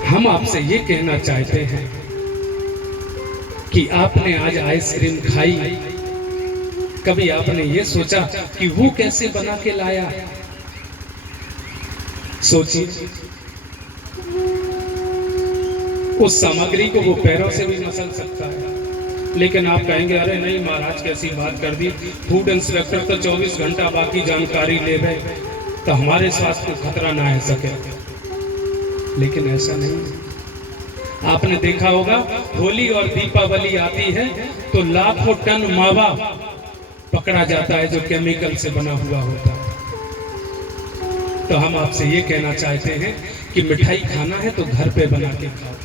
हम आपसे ये कहना चाहते हैं कि आपने आज आइसक्रीम खाई, कभी आपने ये सोचा कि वो कैसे बना के लाया? सोचिए, उस सामग्री को वो पैरों से भी मसल सकता है, लेकिन आप कहेंगे अरे नहीं महाराज कैसी बात कर दी, फूड इंस्पेक्टर तो 24 घंटा बाकी जानकारी ले गए तो हमारे स्वास्थ्य को खतरा ना आ सके। लेकिन ऐसा नहीं है। आपने देखा होगा होली और दीपावली आती है तो लाखों टन मावा पकड़ा जाता है जो केमिकल से बना हुआ होता है। तो हम आपसे ये कहना चाहते हैं कि मिठाई खाना है तो घर पे बना के खाओ,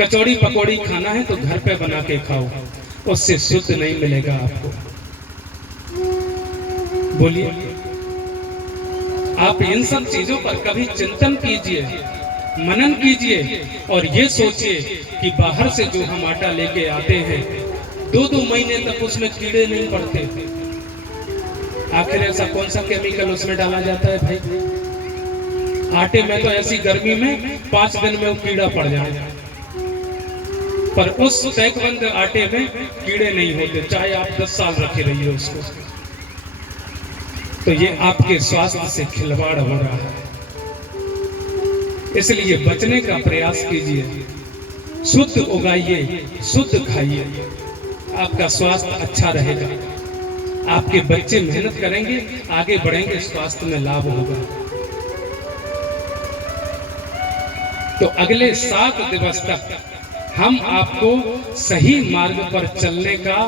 कचौड़ी पकौड़ी खाना है तो घर पे बना के खाओ, उससे शुद्ध नहीं मिलेगा आपको। बोलिए, आप इन सब चीजों पर कभी चिंतन कीजिए, मनन कीजिए और ये सोचिए कि बाहर से जो हम आटा लेके आते हैं 2-2 महीने तक उसमें कीड़े नहीं पड़ते। आखिर ऐसा कौन सा केमिकल उसमें डाला जाता है भाई? आटे में तो ऐसी गर्मी में 5 दिन में वो कीड़ा पड़ जाए, पर उस पैकबंद आटे में कीड़े नहीं होते, चाहे आप 10 साल रखे रहिए उसको। तो ये आपके स्वास्थ्य से खिलवाड़ हो रहा है, इसलिए बचने का प्रयास कीजिए। शुद्ध उगाइए, शुद्ध खाइए, आपका स्वास्थ्य अच्छा रहेगा। आपके बच्चे मेहनत करेंगे, आगे बढ़ेंगे, स्वास्थ्य में लाभ होगा। तो अगले 7 दिवस तक हम आपको सही मार्ग पर चलने का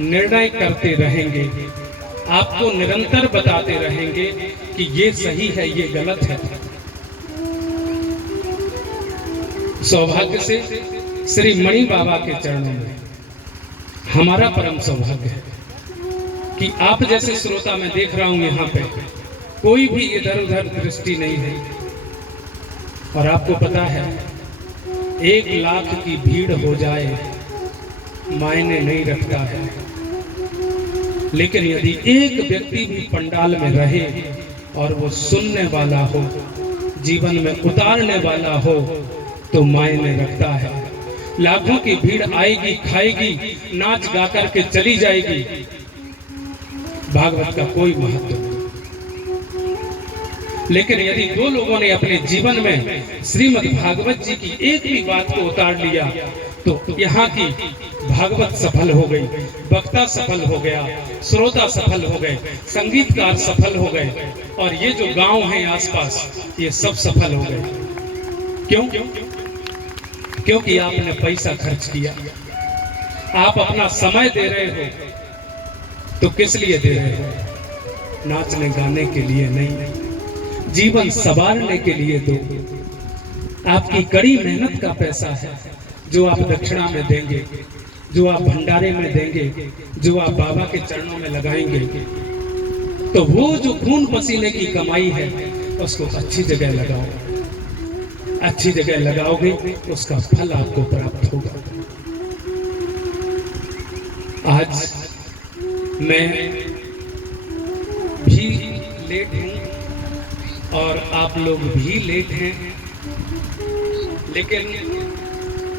निर्णय करते रहेंगे, आपको निरंतर बताते रहेंगे कि ये सही है, ये गलत है। सौभाग्य से श्री मणि बाबा के चरणों में हमारा परम सौभाग्य है कि आप जैसे श्रोता मैं देख रहा हूं यहाँ पे कोई भी इधर उधर दृष्टि नहीं है। और आपको पता है 1 लाख की भीड़ हो जाए मायने नहीं रखता है, लेकिन यदि एक व्यक्ति भी पंडाल में रहे और वो सुनने वाला हो, जीवन में उतारने वाला हो, तो मायने रखता है। लाखों की भीड़ आएगी, खाएगी, नाच गा कर के चली जाएगी, भागवत का कोई महत्व नहीं। लेकिन यदि 2 लोगों ने अपने जीवन में श्रीमद् भागवत जी की एक भी बात को उतार लिया तो यहाँ की भागवत सफल हो गई, वक्ता सफल हो गया, श्रोता सफल हो गए, संगीतकार सफल हो गए, और ये जो गांव हैं आसपास ये सब सफल हो गए। क्यों? क्योंकि आपने पैसा खर्च किया, आप अपना समय दे रहे हो, तो किस लिए दे रहे हो? नाचने गाने के लिए नहीं, जीवन संवारने के लिए दो। आपकी कड़ी मेहनत का पैसा है जो आप दक्षिणा में देंगे, जो आप भंडारे में देंगे, जो आप बाबा के चरणों में लगाएंगे, तो वो जो खून पसीने की कमाई है उसको अच्छी जगह लगाओ। अच्छी जगह लगाओगे उसका फल आपको प्राप्त होगा। आज मैं भी लेट हूं और आप लोग भी लेट हैं, लेकिन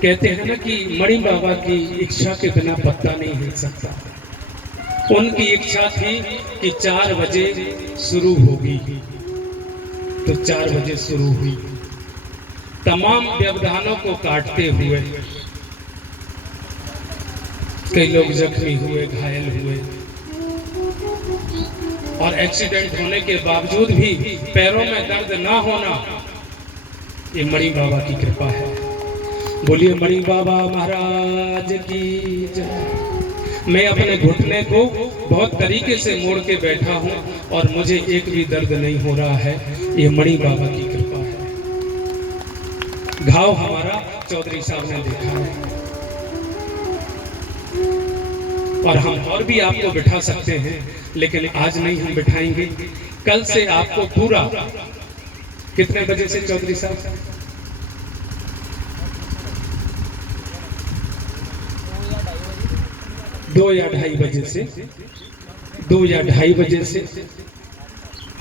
कहते हैं ना कि मणि बाबा की इच्छा के बिना पत्ता नहीं हिल सकता। उनकी इच्छा थी कि 4 बजे शुरू होगी, तो 4 बजे शुरू हुई। तमाम व्यवधानों को काटते हुए कई लोग जख्मी हुए, घायल हुए, और एक्सीडेंट होने के बावजूद भी पैरों में दर्द ना होना, ये मणि बाबा की कृपा है। बोलिए मणि बाबा महाराज की जय। मैं अपने घुटने को बहुत तरीके से मोड़ के बैठा हूं और मुझे एक भी दर्द नहीं हो रहा है, ये मणि बाबा की कृपा है। घाव हमारा चौधरी साहब ने देखा है, और हम और भी आपको बिठा सकते हैं, लेकिन आज नहीं हम बिठाएंगे। कल से आपको पूरा कितने बजे से चौधरी साहब? 2 या 2:30 बजे से 2 या 2:30 बजे से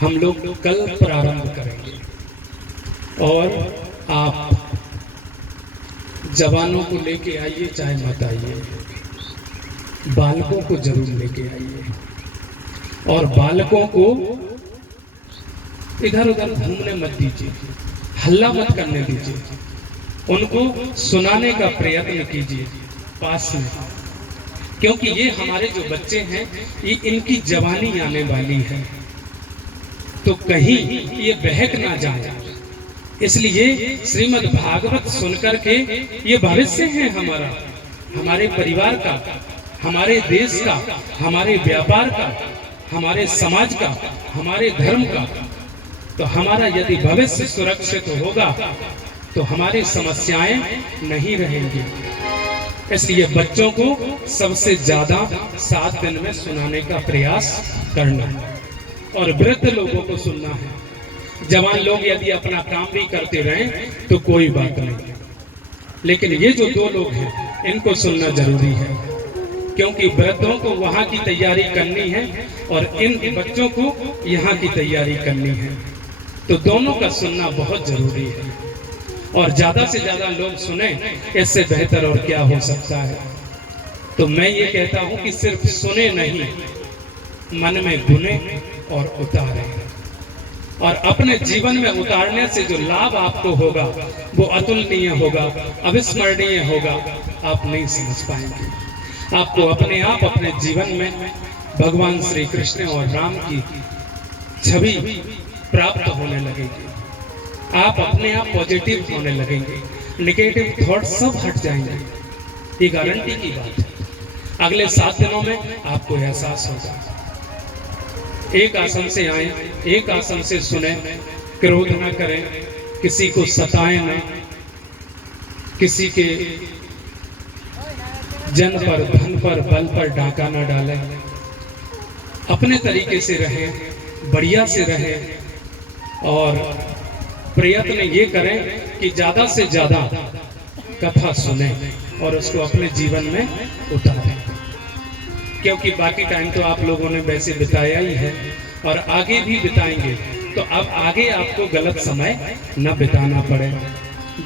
हम लोग कल प्रारंभ करेंगे। और आप जवानों को लेके आइए, चाहे मत आइए, बालकों को जरूर लेके आइए, और बालकों को इधर उधर घूमने मत दीजिए, हल्ला मत करने दीजिए, उनको सुनाने का प्रयत्न कीजिए पास में, क्योंकि ये हमारे जो बच्चे हैं ये इनकी जवानी आने वाली है, तो कहीं ये बहक ना जाए। इसलिए श्रीमद् भागवत सुनकर के ये भविष्य है हमारा, हमारे परिवार का, हमारे देश का, हमारे व्यापार का, हमारे समाज का, हमारे धर्म का। तो हमारा यदि भविष्य सुरक्षित होगा तो हमारी समस्याएं नहीं रहेंगी। इसलिए बच्चों को सबसे ज्यादा 7 दिन में सुनाने का प्रयास करना है, और वृद्ध लोगों को सुनना है। जवान लोग यदि अपना काम भी करते रहें तो कोई बात नहीं, लेकिन ये जो 2 लोग हैं इनको सुनना जरूरी है, क्योंकि वृद्धों को वहां की तैयारी करनी है और इन बच्चों को यहाँ की तैयारी करनी है। तो दोनों का सुनना बहुत जरूरी है, और ज्यादा से ज्यादा लोग सुने, इससे बेहतर और क्या हो सकता है। तो मैं ये कहता हूं कि सिर्फ सुने नहीं, मन में गुने और उतारे, और अपने जीवन में उतारने से जो लाभ आपको होगा वो अतुलनीय होगा, अविस्मरणीय होगा, आप नहीं समझ पाएंगे। आपको अपने आप अपने जीवन में भगवान श्री कृष्ण और राम की छवि प्राप्त होने लगेगी। आप अपने आप पॉजिटिव होने लगेंगे, नेगेटिव थॉट सब हट जाएंगे, ये गारंटी की बात है। अगले 7 दिनों में आपको एहसास होगा। एक आसन से आए, एक आसन से सुने, क्रोध न करें, किसी को सताएं न, किसी के जन पर, धन पर, बल पर डाका न डालें, अपने तरीके से रहें, बढ़िया से रहें, और प्रयत्न ये करें कि ज़्यादा से ज़्यादा कथा सुने और उसको अपने जीवन में उतारें, क्योंकि बाकी टाइम तो आप लोगों ने वैसे बिताया ही है और आगे भी बिताएंगे। तो अब आगे आपको गलत समय न बिताना पड़े।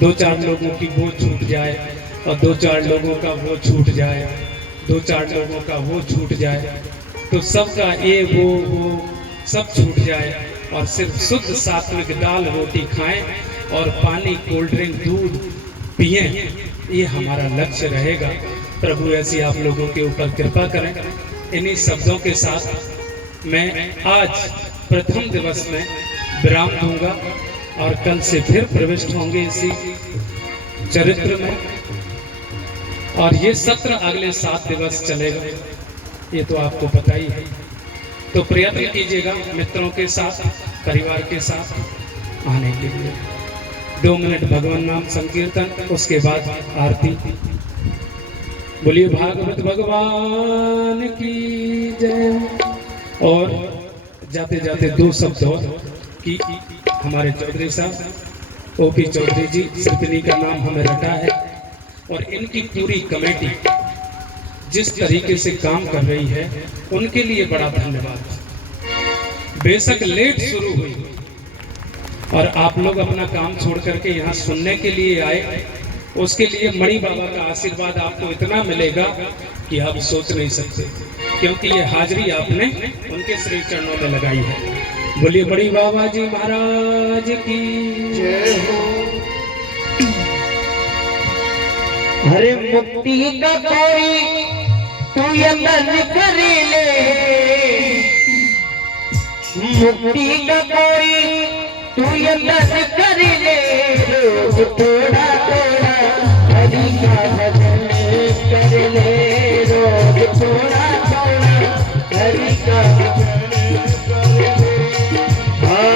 2-4 लोगों की वो छूट जाए और 2-4 लोगों का वो छूट जाए, 2-4 लोगों का वो छूट जाए, तो सबका ये वो सब छूट जाए और सिर्फ शुद्ध सात्विक दाल रोटी खाएं और पानी, कोल्ड ड्रिंक, दूध पिएं। ये हमारा लक्ष्य रहेगा। प्रभु ऐसी आप लोगों के ऊपर कृपा करें। इन्हीं शब्दों के साथ मैं आज प्रथम दिवस में विराम दूंगा और कल से फिर प्रविष्ट होंगे इसी चरित्र में, और ये सत्र अगले 7 दिवस चलेगा, ये तो आपको पता ही है। तो प्रयत्न कीजिएगा मित्रों के साथ, परिवार के साथ आने के लिए। 2 मिनट भगवान नाम संकीर्तन, उसके बाद आरती। बोलिए भागवत भगवान की जय। और जाते जाते 2 शब्द और कि हमारे चौधरी साहब ओपी चौधरी जी, सिर्फनी का नाम हमें रटा है, और इनकी पूरी कमेटी जिस तरीके से काम कर रही है उनके लिए बड़ा धन्यवाद। बेशक लेट शुरू हुई और आप लोग अपना काम छोड़ करके यहाँ सुनने के लिए आए, उसके लिए मणि बाबा का आशीर्वाद आपको इतना मिलेगा कि आप सोच नहीं सकते, क्योंकि ये हाजिरी आपने उनके श्री चरणों में लगाई है। बोलिए मणि बाबा जी महाराज की जय हो। हरे मुक्ति का कोई तू यतन कर ले, मुक्ति का कोई तू यतन कर ले, रोज थोड़ा थोड़ा हरि का भजन कर ले, रोज थोड़ा थोड़ा हरि का भजन कर ले। हाँ,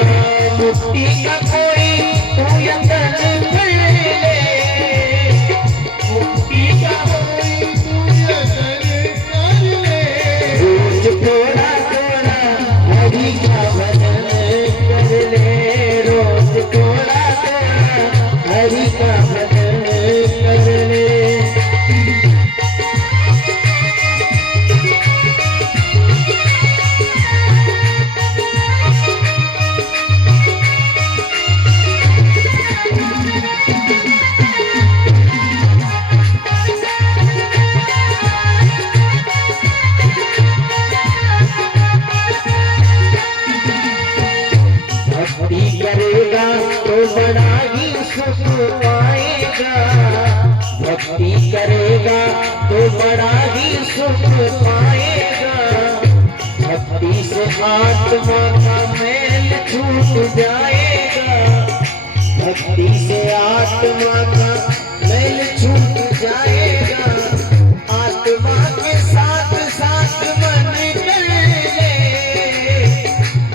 मुक्ति का कोई तू यतन कर ले, मुक्ति का कोई तू यतन कर ले, रोज थोड़ा थोड़ा हरि का भजन कर ले, रोज थोड़ा थोड़ा हरि का भजन कर ले। भक्ति करेगा तो बड़ा ही सुख पाएगा, भक्ति करेगा तो बड़ा ही सुख पाएगा, भक्ति से आत्मा का मैल छूट जाएगा, भक्ति से आत्मा का मैल छूट जाएगा, आत्मा के साथ साथ मन कर ले,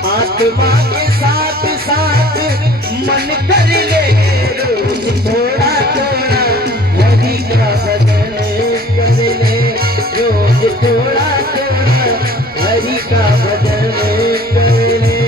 आत्मा के साथ साथ मन कर ले, रोज थोड़ा थोड़ा हरि का भजन कर ले, रोज थोड़ा थोड़ा हरि का भजन कर ले।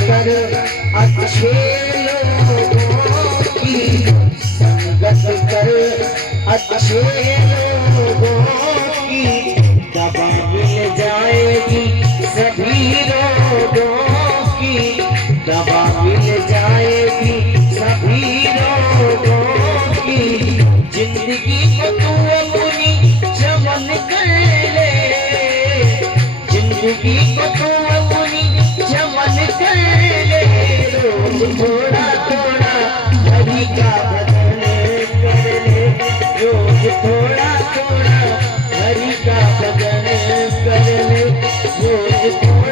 कर अच्छे लोगों की, संगत कर अच्छे लोगों की, दवा मिल जाएगी सभी रोगों की, दवा मिल जाएगी सभी रोगों की, जिंदगी को तू अपनी चमन कर ले, जिंदगी को तू अपनी चमन कर थोड़ा हरि का भजन कर ले, रोज थोड़ा थोड़ा हरि का भजन कर ले, रोज थोड़ा